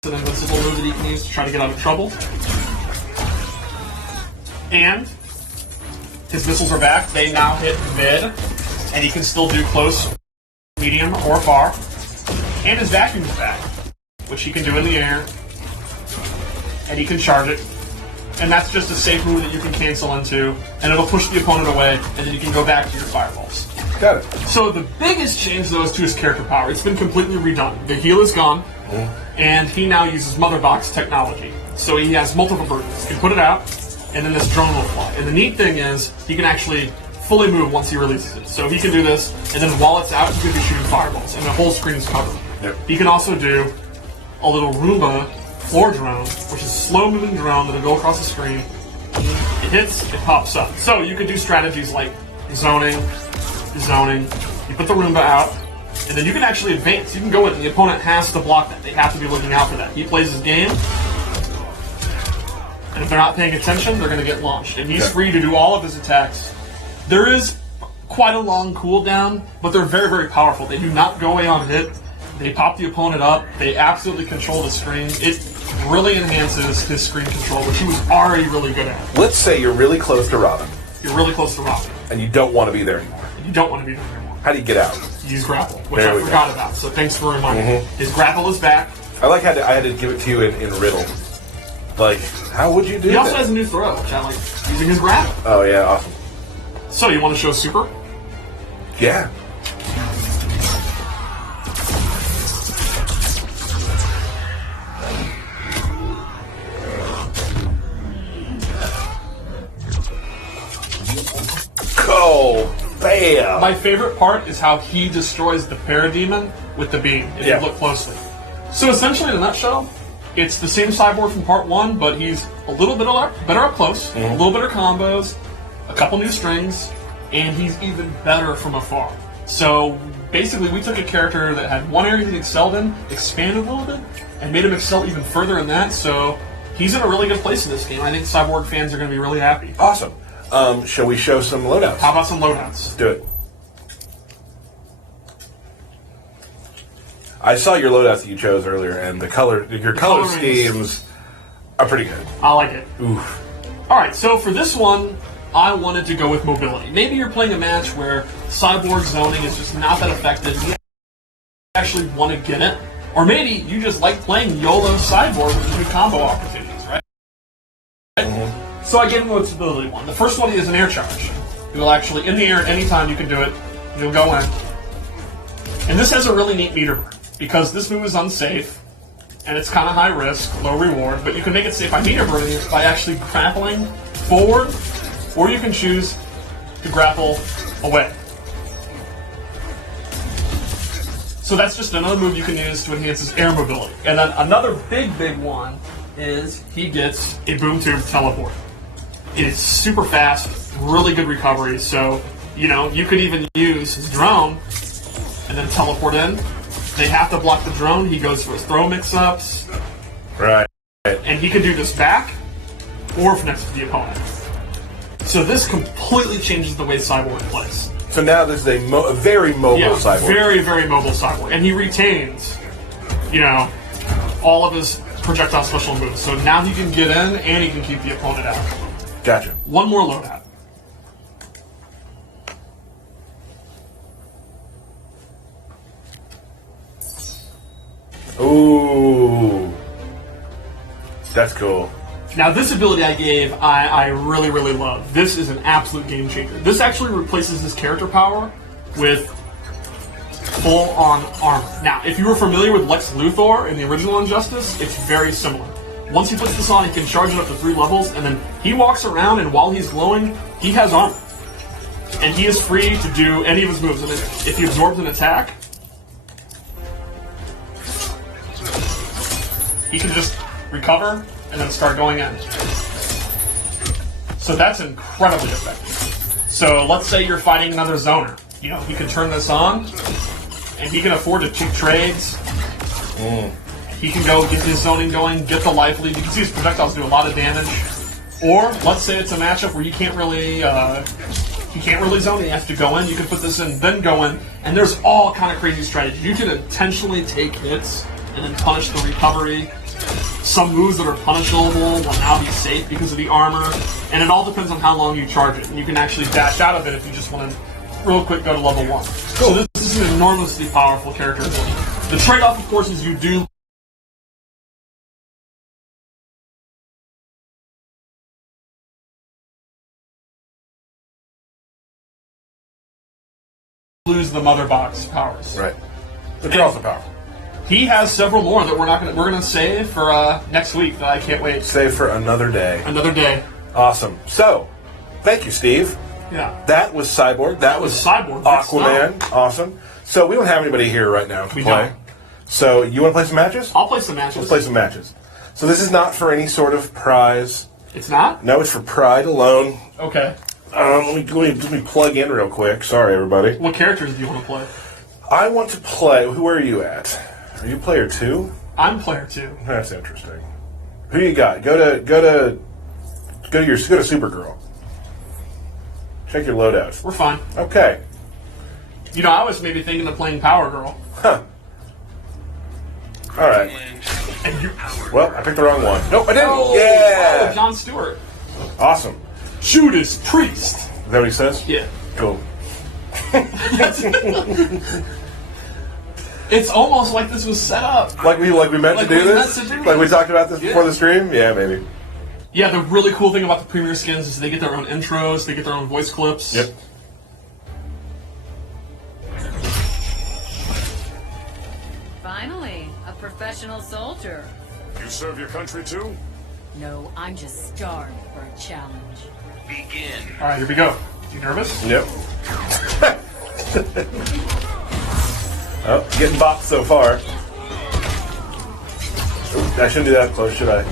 an invincible move that he can use to try to get out of trouble. And his missiles are back. They now hit mid, and he can still do close, medium, or far. And his vacuum is back, which he can do in the air, and he can charge it. And that's just a safe move that you can cancel into, and it'll push the opponent away, and then you can go back to your fireballs. Got it. So the biggest change, though, is to his character power. It's been completely redone. The heal is gone, and he now uses Mother Box technology. So he has multiple versions. He can put it out, and then this drone will fly. And the neat thing is, he can actually fully move once he releases it. So he can do this, and then while it's out, he can be shooting fireballs, and the whole screen is covered. Yep. He can also do a little Roomba floor drone, which is a slow-moving drone that'll go across the screen. It hits, it pops up. So you could do strategies like zoning. You put the Roomba out, and then you can actually advance. You can go in, and the opponent has to block that. They have to be looking out for that. He plays his game, and if they're not paying attention, they're going to get launched. And he's free to do all of his attacks. There is quite a long cooldown, but they're very, very powerful. They do not go away on hit. They pop the opponent up. They absolutely control the screen. It really enhances his screen control, which he was already really good at. Let's say you're really close to Robin, You're really close to Robin. and you don't want to be there anymore. You don't want to be there anymore. How do you get out? Use grapple, which There I we go. forgot about. So thanks for reminding me. His grapple is back. I like how I had to give it to you in riddle. Like, how would you do He also that? has a new throw, which I like, using his grapple. Oh, yeah, awesome. So you want to show super? Yeah. Go! Bam! My favorite part is how he destroys the Parademon with the beam, if Yeah. you look closely. So essentially, in a nutshell, it's the same Cyborg from part 1, but he's a little bit better up close, a little better combos, a couple new strings, and he's even better from afar. So basically, we took a character that had one area that he excelled in, expanded a little bit, and made him excel even further in that, so he's in a really good place in this game. I think Cyborg fans are going to be really happy. Awesome. Shall we show some loadouts? How about some loadouts? Do it. I saw your loadouts that you chose earlier, and your color colorings. schemes are pretty good. I like it. Oof. Alright, so for this one, I wanted to go with mobility. Maybe you're playing a match where Cyborg zoning is just not that effective. You actually want to get it. Or maybe you just like playing YOLO Cyborg with new combo opportunities, right? So I gave him a mobility one. The first one is an air charge. You'll actually, in the air, anytime you can do it, you'll go in. And this has a really neat meter burn, because this move is unsafe, and it's kind of high risk, low reward, but you can make it safe by meter burning it by actually grappling forward, or you can choose to grapple away. So that's just another move you can use to enhance his air mobility. And then another big one is he gets a boom tube teleport. It is super fast, really good recovery, so you could even use his drone and then teleport in. They have to block the drone, he goes for his throw mix-ups. Right. And he can do this back or next to the opponent. So this completely changes the way Cyborg plays. So now this is a very mobile cyborg. Very, very mobile cyborg. And he retains, all of his projectile special moves. So now he can get in and he can keep the opponent out. Gotcha. One more loadout. Ooh. That's cool. Now, this ability I gave, I really, really love. This is an absolute game changer. This actually replaces his character power with full-on armor. Now, if you were familiar with Lex Luthor in the original Injustice, it's very similar. Once he puts this on, he can charge it up to 3 levels, and then he walks around, and while he's glowing, he has armor. And he is free to do any of his moves. And if he absorbs an attack, he can just recover and then start going in. So that's incredibly effective. So let's say you're fighting another zoner. He can turn this on, and he can afford to take trades. He can go get his zoning going, get the life lead. You can see his projectiles do a lot of damage. Or let's say it's a matchup where you can't really zone. You have to go in. You can put this in, then go in, and there's all kind of crazy strategies. You can intentionally take hits and then punish the recovery. Some moves that are punishable will now be safe because of the armor, and it all depends on how long you charge it. And you can actually dash out of it if you just want to real quick go to level 1. So this is an enormously powerful character ability. The trade-off, of course, is you do lose the mother box powers. Right. But they're also powerful. He has several more that we're gonna save for next week that I can't wait. Save for another day. Another day. Awesome. So, thank you, Steve. Yeah. That was Cyborg. That was Cyborg. Aquaman. Awesome. So we don't have anybody here right now to We play. don't. So you want to play some matches? I'll play some matches. Let's play some matches. So this is not for any sort of prize. It's not? No, it's for pride alone. Okay. Let me plug in real quick. Sorry, everybody. What characters do you want to play? I want to play. Who are you at? Are you player 2? I'm player 2. That's interesting. Who you got? Go to Supergirl. Check your loadouts. We're fine. Okay. I was maybe thinking of playing Power Girl. Huh. All right. And you, Well, I picked the wrong one. Nope, I didn't. oh, Yeah. John Stewart. Awesome. Judas Priest. Is that what he says? Yeah. Cool. It's almost like this was set up. Like we meant Like to do we this? meant to do Like we this. talked about this before Yeah. the stream? Yeah, maybe. Yeah, the really cool thing about the Premier skins is they get their own intros, they get their own voice clips. Yep. Finally, a professional soldier. You serve your country too? No, I'm just starved for a challenge. Begin. All right, here we go. You nervous? Yep. Oh, getting bopped so far. Ooh, I shouldn't do that close, should I?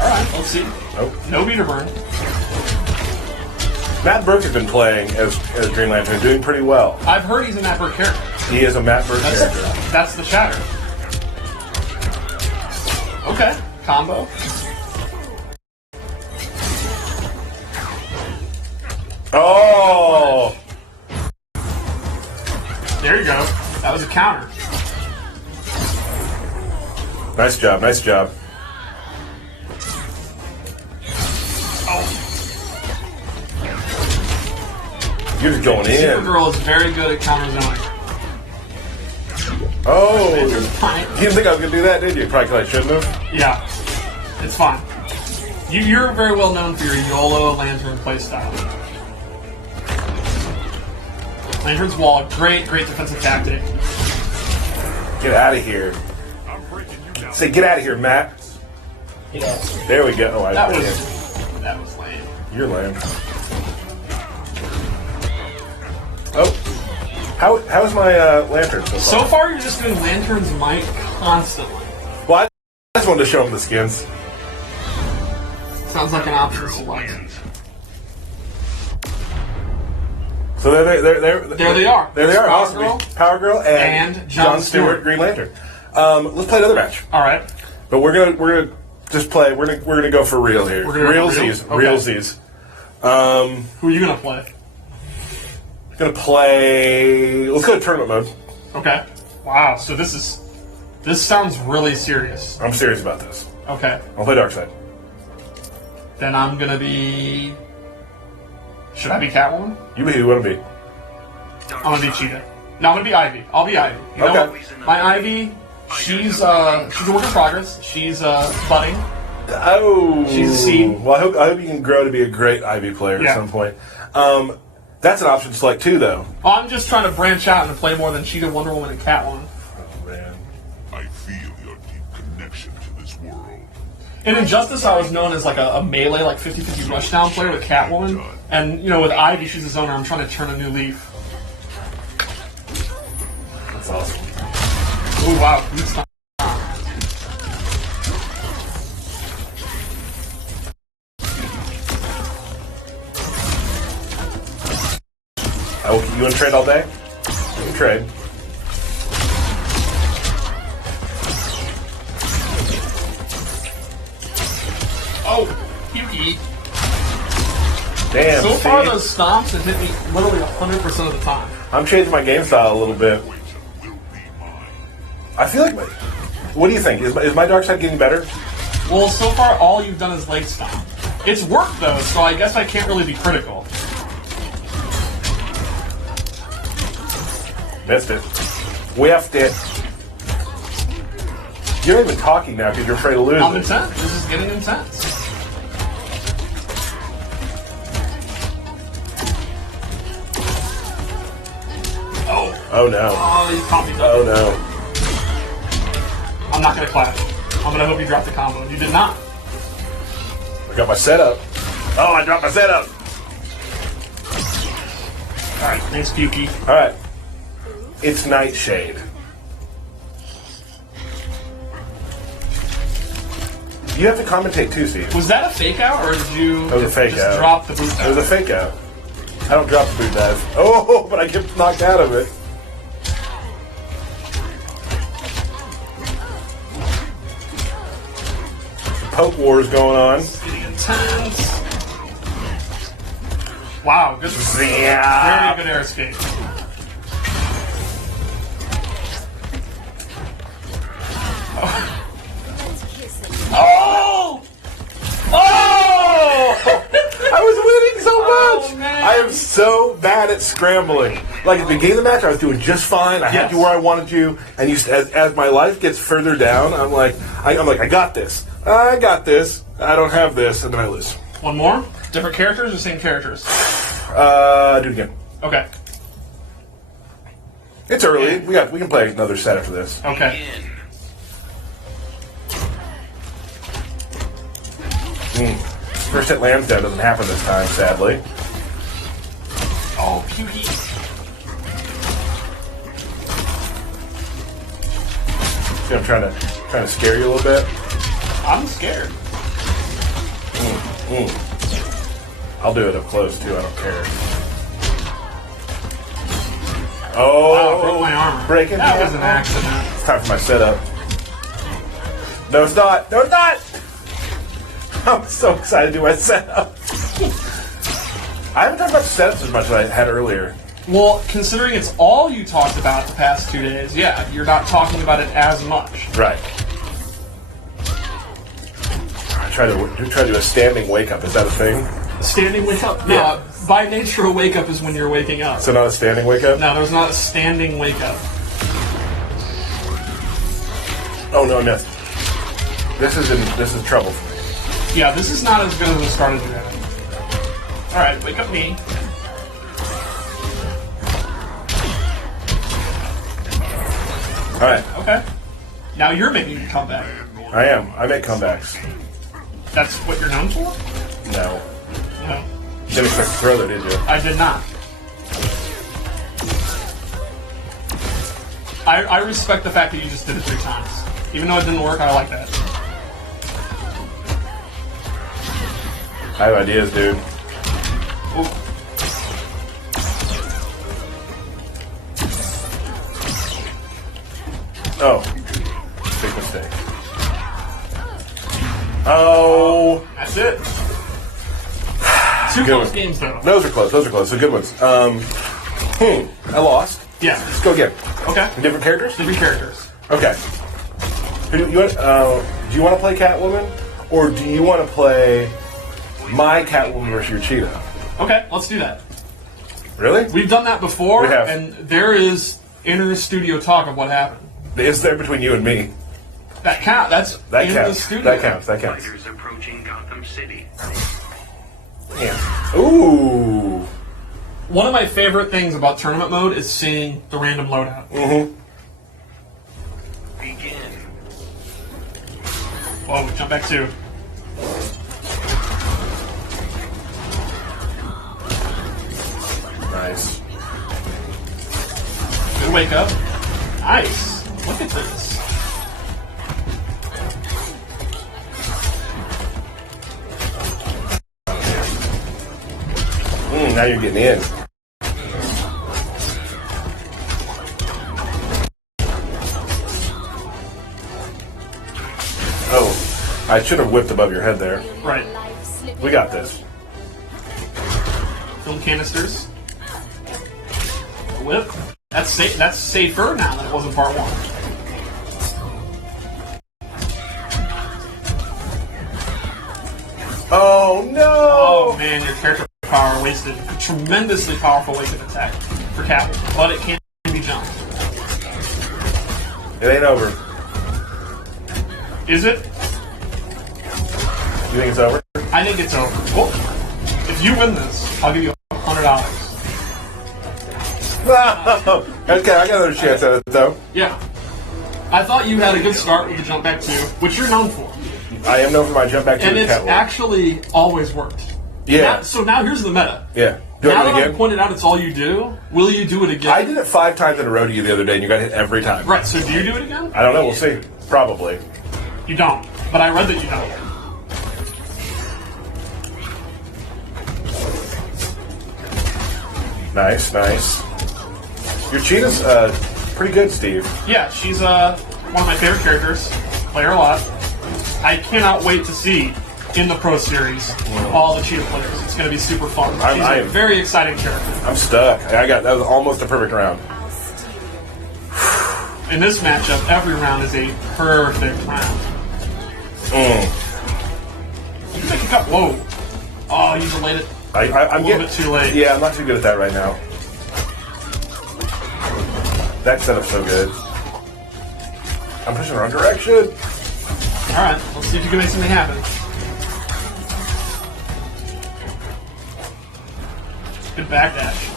All right, let's see. Nope. No meter burn. Matt Burke has been playing as Green Lantern, doing pretty well. I've heard he's a Matt Burke character. He is a Matt Burke character. That's the chatter. Okay, combo. Oh! There you go. That was a counter. Nice job, nice job. Oh, You're just going in. Supergirl is very good at counter zoning. Oh! Fine. You didn't think I was going to do that, did you? Probably because I shouldn't have. Yeah, it's fine. You're very well known for your YOLO Lantern playstyle. Lantern's Wall, great defensive tactic. Get out of here. I'm breaking you down. Say, get out of here, Matt. There we go. Oh, That was lame. You're lame. Oh. How's my lantern so far? So far, you're just doing Lantern's Might constantly. Well, I just wanted to show them the skins. Sounds like an option select. So there they are. There they are. Awesome. Power Girl. Power Girl and John Stewart. Green Lantern. Let's play another match. All right. But we're gonna Just play. We're gonna go for real here. We're gonna go for real? Realsies. Okay. Realsies. Who are you gonna play? Gonna play. Let's go to tournament mode. Okay. Wow. So this sounds really serious. I'm serious about this. Okay. I'll play Darkseid. Then I'm gonna be. Should I be Catwoman? You be who you want to be. I'm gonna be Cheetah. No, I'm gonna be Ivy. I'll be Ivy. You know Okay. what? My Ivy, she's a work in progress. She's budding. Oh, She's a seed. Well, I hope you can grow to be a great Ivy player Yeah. at some point. That's an option to select too, though. Well, I'm just trying to branch out and play more than Cheetah, Wonder Woman, and Catwoman. Oh man. I feel your deep connection to this world. In Injustice, I was known as like a melee, like 50-50 rushdown player with Catwoman. And, you know, with Ivy, she's a zoner. I'm trying to turn a new leaf. That's awesome. Oh, wow. Good stuff. You want to trade all day? You can trade. Oh, Yuki. Damn. So far, see? those stomps have hit me literally 100% of the time. I'm changing my game style a little bit. I feel like. What do you think? Is my Darkseid getting better? Well, so far, all you've done is leg stomp. It's worked, though, so I guess I can't really be critical. Missed it. Whiffed it. You're not even talking now because you're afraid of losing. I'm intense. This is getting intense. Oh no. Oh, you caught me. Oh no. I'm not going to clap. I'm going to hope you drop the combo. You did not. I got my setup. Oh, I dropped my setup. Alright, thanks, Pukey. Alright. It's Nightshade. You have to commentate too, Steve. Was that a fake out, or did you That was a fake just out. drop the boot It was a fake out. I don't drop the boot dive. Oh, but I get knocked out of it. Poke wars going on. Getting intense. Wow, good. Yeah. Very good air escape. Oh! Oh! I was winning so much! Oh, man. I am so bad at scrambling. Like at the beginning of the match, I was doing just fine. I had Yes. you where I wanted you, and as my life gets further down, I'm like, I got this. I got this. I don't have this, and then I lose. One more? Different characters or same characters? Do it again. Okay. It's early. We can play another set after this. Okay. First hit Lansdowne doesn't happen this time, sadly. Oh, Pukey. See, I'm trying to scare you a little bit. I'm scared. I'll do it up close too. I don't care. Oh, Wow, I broke my arm. breaking. That was an accident. It's time for my setup. No, it's not. No, it's not. I'm so excited to do my setup. I haven't talked about setups as much as I had earlier. Well, considering it's all you talked about the past 2 days, yeah, you're not talking about it as much. Right. I try to do a standing wake up. Is that a thing? Standing wake up? Yeah. No, by nature, a wake up is when you're waking up. So not a standing wake up? No, there's not a standing wake up. Oh no, no. This is trouble for me. Yeah, this is not as good as the start of your Alright, wake up me. Alright, Okay. Now you're making a comeback. I am. I make comebacks. That's what you're known for? No. No. Didn't expect to throw that, did you? I did not. I respect the fact that you just did it 3 times. Even though it didn't work, I like that. I have ideas, dude. Ooh. Oh. Big mistake. Oh. That's it. Two Good close one. games, though. Those are close. Those are close. So good ones. I lost. Yeah. Let's go again. Okay. Different characters? Different characters. Okay. Do you want to play Catwoman? Or do you want to play my Catwoman versus your Cheetah? Okay, let's do that. Really? We've done that before, We have. and there is inter-studio talk of what happened. It's there between you and me. That count. That's That in counts. the studio. That counts. That counts. Fighters approaching Gotham City. Yeah. Ooh. One of my favorite things about tournament mode is seeing the random loadout. Mm-hmm. Begin. Oh, jump back 2. Nice. Good wake up. Nice. Look at this. Now you're getting in. Oh, I should have whipped above your head there. Right. We got this. Film canisters. Whip. That's safe. That's safer now than it was in part 1. Oh no! Oh man, your character power wasted a tremendously powerful wasted attack for Catwoman, but it can't be jumped. It ain't over. Is it? You think it's over? I think it's over. Well, if you win this, I'll give you $100. Okay, I got another chance at it though. Yeah. I thought you had a good start with the jump back 2, which you're known for. I am known for my jump back to And the it's Catwoman. actually always worked. Yeah. So now here's the meta. Yeah. Do Now it that again? I've pointed out it's all you do, will you do it again? I did it 5 times in a row to you the other day, and you got hit every time. Right, so do you do it again? I don't know. We'll see. Probably. You don't. But I read that you don't. Nice, nice. Your Cheetah's pretty good, Steve. Yeah, she's one of my favorite characters. Play her a lot. I cannot wait to see in the Pro Series all the Cheetah players. It's going to be super fun. She's a very exciting character. I'm stuck. That was almost a perfect round. In this matchup, every round is a perfect round. You can make a cut. Whoa. Oh, you delayed it. I'm a little bit too late. Yeah, I'm not too good at that right now. That setup's so good. I'm pushing the wrong direction. Alright, let's see if you can make something happen. Good backdash.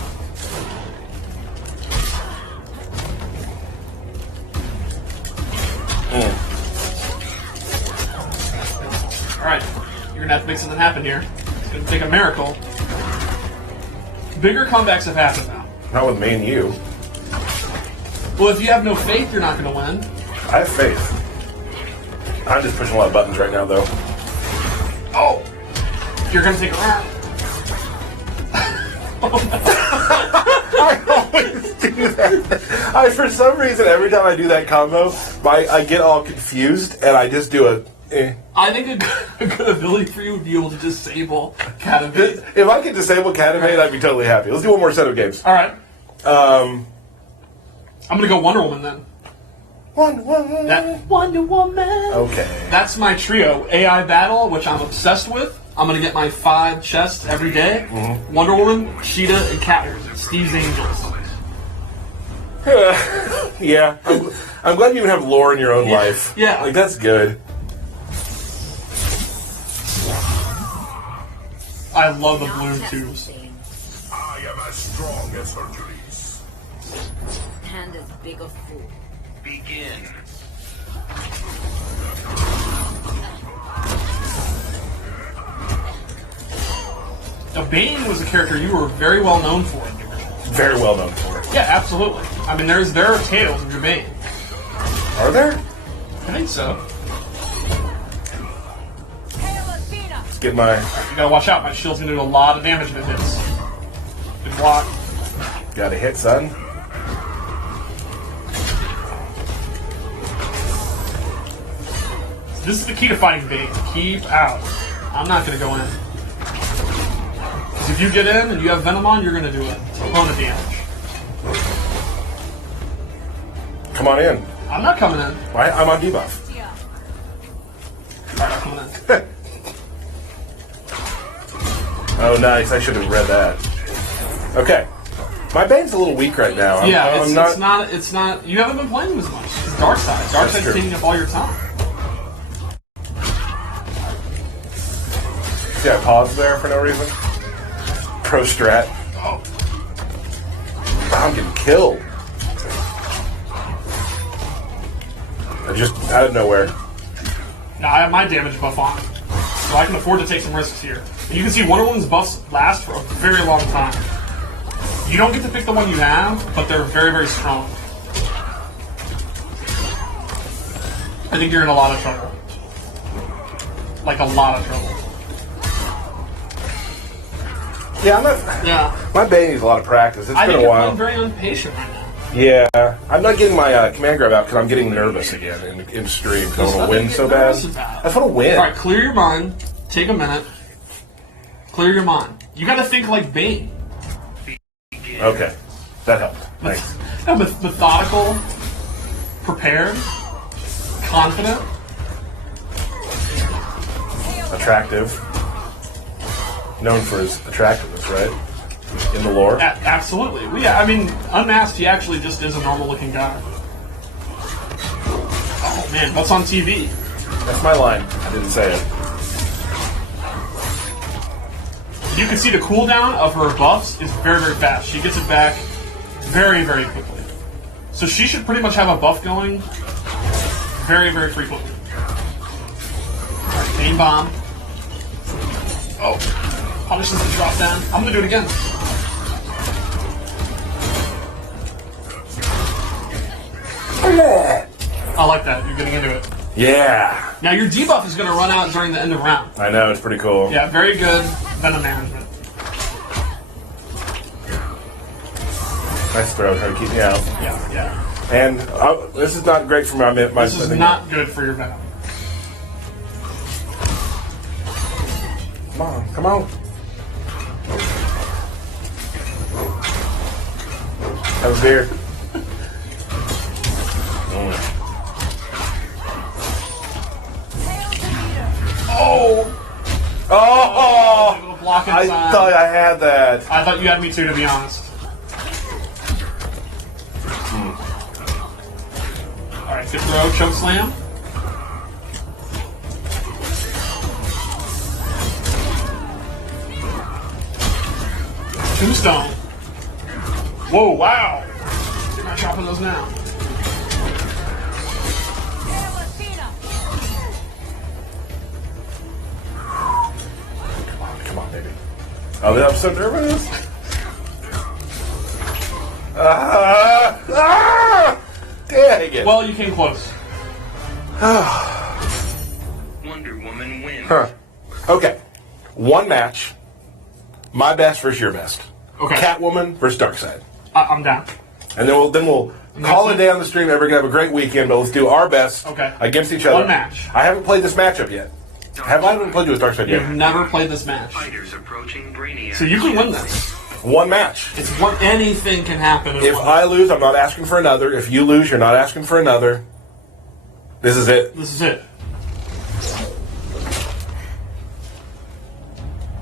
Alright, you're gonna have to make something happen here. It's gonna take a miracle. Bigger comebacks have happened now. Not with me and you. Well, if you have no faith, you're not gonna win. I have faith. I'm just pushing a lot of buttons right now, though. Oh! You're gonna take a round. I always do that. For some reason, every time I do that combo, I get all confused, and I just do a. I think a good ability for you would be able to disable Cativate. If I could disable Cativate, I'd be totally happy. Let's do one more set of games. Alright. I'm gonna go Wonder Woman then. Wonder Woman. Wonder Woman. Okay. That's my trio. AI Battle, which I'm obsessed with. I'm gonna get my 5 chests every day. Wonder Woman, Cheetah, and Catwoman. Steve's Angels. Yeah. I'm glad you even have lore in your own life. Yeah. Like, that's good. I love the blue tubes. I am as strong as Hercules. Hand as big a fool. Begin. Oh. Now, Bane was a character you were very well known for. Very well known for it. Yeah, absolutely. I mean, there are tales of your Bane. Are there? I think so. Let's get my. You gotta watch out. My shield's gonna do a lot of damage if it hits. Good block. Got a hit, son. This is the key to fighting Bane. Keep out. I'm not going to go in. Because if you get in and you have Venom on, you're going to do a ton of damage. Come on in. I'm not coming in. Why? I'm on debuff. Alright, I'm coming in. Oh, nice. I should have read that. Okay. My Bane's a little weak right now. It's not. You haven't been playing him as much. It's Darkseid. Darkseid's true. taking up all your time. See, I paused there for no reason. Pro strat. Oh. I'm getting killed. I just out of nowhere. Now I have my damage buff on, so I can afford to take some risks here. And you can see Wonder Woman's buffs last for a very long time. You don't get to pick the one you have, but they're very, very strong. I think you're in a lot of trouble. Like a lot of trouble. Yeah, I'm not. Yeah. My Bane needs a lot of practice. It's I been think a you're while. playing very impatient right now. Yeah, I'm not getting my command grab out because I'm getting nervous again in stream. Because I want to win so bad. I just want to win. Alright, clear your mind. Take a minute. Clear your mind. You gotta think like Bane. Okay, that helped. Thanks. Methodical, prepared, confident. Attractive. Known for his attractiveness, right? In the lore. Absolutely. Well, yeah, I mean, unmasked, he actually just is a normal-looking guy. Oh man, what's on TV? That's my line. I didn't say it. You can see the cooldown of her buffs is very, very fast. She gets it back very, very quickly. So she should pretty much have a buff going very, very frequently. Alright, Bane Bomb. Oh, punishes the drop down. I'm gonna do it again. I like that. You're getting into it. Yeah. Now your debuff is gonna run out during the end of round. I know, it's pretty cool. Yeah, very good Venom management. Nice throw, trying to keep me out. Yeah, yeah. And this is not great for my. This is not good for your Venom. Come on, come on. Have a beer. Oh! Oh! Block I inside. thought I had that. I thought you had me too, to be honest. Alright, good throw, choke slam. Tombstone. Whoa, wow. You're not chopping those now. Come on, baby. Oh, I'm so nervous. Dang it. Well, you came close. Wonder Woman wins. Huh. Okay. One match. My best versus your best. Okay. Catwoman versus Darkseid. I'm down. And then we'll call it a day on the stream. Everybody have a great weekend, but let's do our best against each other. One match. I haven't played this matchup yet. I haven't played you with Darkseid yet. You've never played this match. Fighters approaching Brainiac. So you can win this. One match. It's one. Anything can happen. If I lose, I'm not asking for another. If you lose, you're not asking for another. This is it. This is it.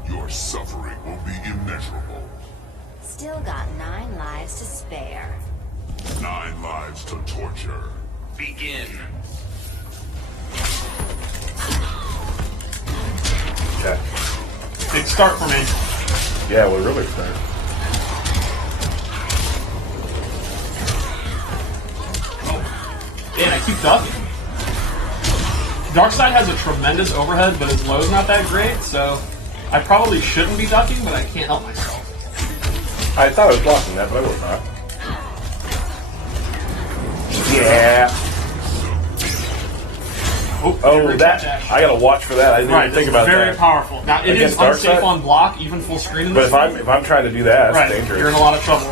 Your suffering will be immeasurable. Still got 9 lives to spare. 9 lives to torture. Begin. Okay. Big start for me. Yeah, we're really fair. Man, I keep ducking. Darkseid has a tremendous overhead, but his low's not that great, so I probably shouldn't be ducking, but I can't help myself. I thought I was blocking that, but I was not. Yeah. Oh, that I gotta watch for that. I didn't even think about very that. Very powerful. Now it is Against unsafe Darkseid? on block, even full screen. In But this if I'm trying to do that, it's dangerous. You're in a lot of trouble.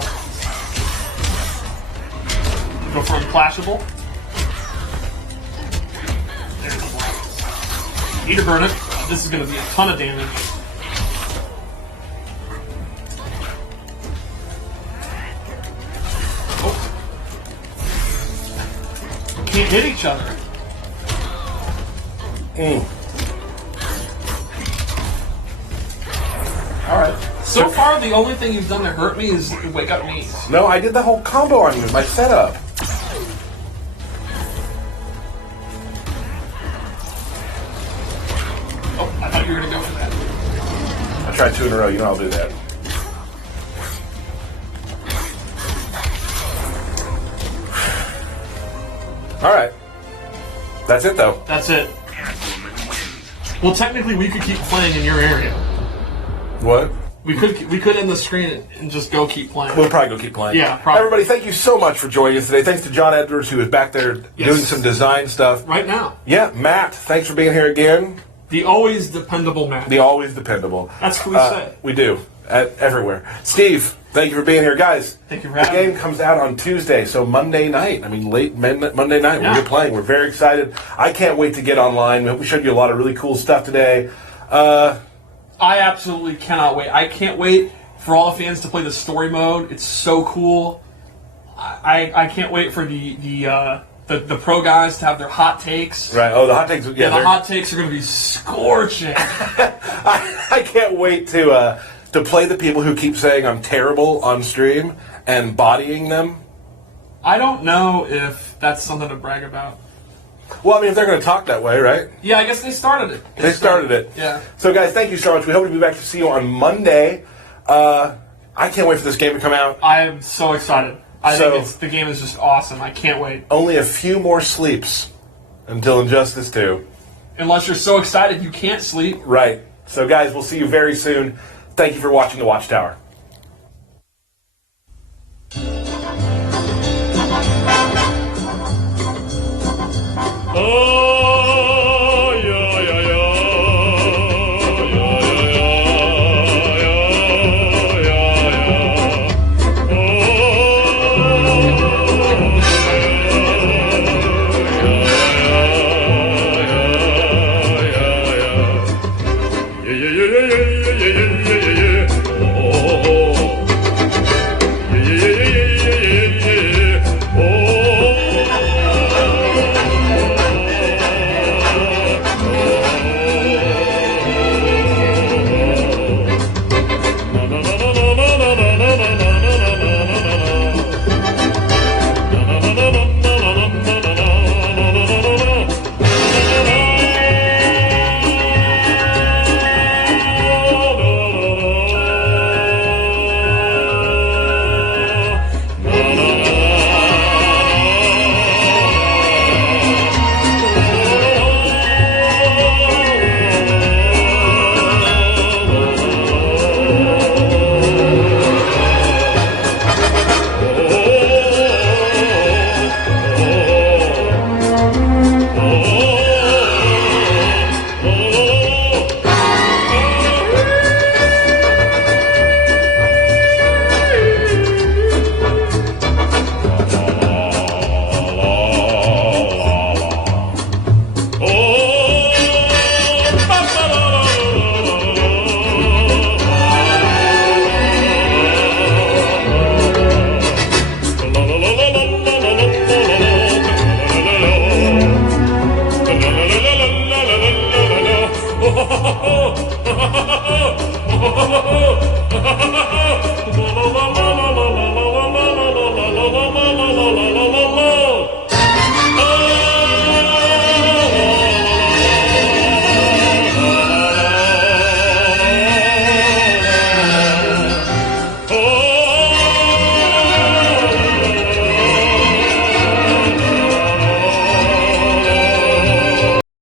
Go for unclashable. There's the block. Need to burn it. This is going to be a ton of damage. Oh. Can't hit each other. All right. So far, the only thing you've done to hurt me is wake up knees. No, I did the whole combo on you with my setup. Oh, I thought you were going to go for that. I tried 2 in a row. You know I'll do that. All right. That's it, though. That's it. Catwoman wins. Well, technically, we could keep playing in your area. What? We could end the screen and just go keep playing. We'll probably go keep playing. Yeah, probably. Everybody, thank you so much for joining us today. Thanks to John Edwards, who is back there doing some design stuff. Right now. Yeah, Matt, thanks for being here again. The always dependable Matt. The always dependable. That's what we say. We do. Everywhere. Steve, thank you for being here. Guys, Thank you for the having game me. comes out on Tuesday, so Monday night. I mean, late Monday night when you're playing. We're very excited. I can't wait to get online. We showed you a lot of really cool stuff today. I absolutely cannot wait. I can't wait for all the fans to play the story mode. It's so cool. I can't wait for the pro guys to have their hot takes. Right. Oh, the hot takes. Yeah, the hot takes are going to be scorching. I can't wait to play the people who keep saying I'm terrible on stream and bodying them. I don't know if that's something to brag about. Well, I mean, if they're going to talk that way, right? Yeah, I guess they started it. They started it. Yeah. So, guys, thank you so much. We hope to be back to see you on Monday. I can't wait for this game to come out. I am so excited. I think the game is just awesome. I can't wait. Only a few more sleeps until Injustice 2. Unless you're so excited you can't sleep. Right. So, guys, we'll see you very soon. Thank you for watching The Watchtower.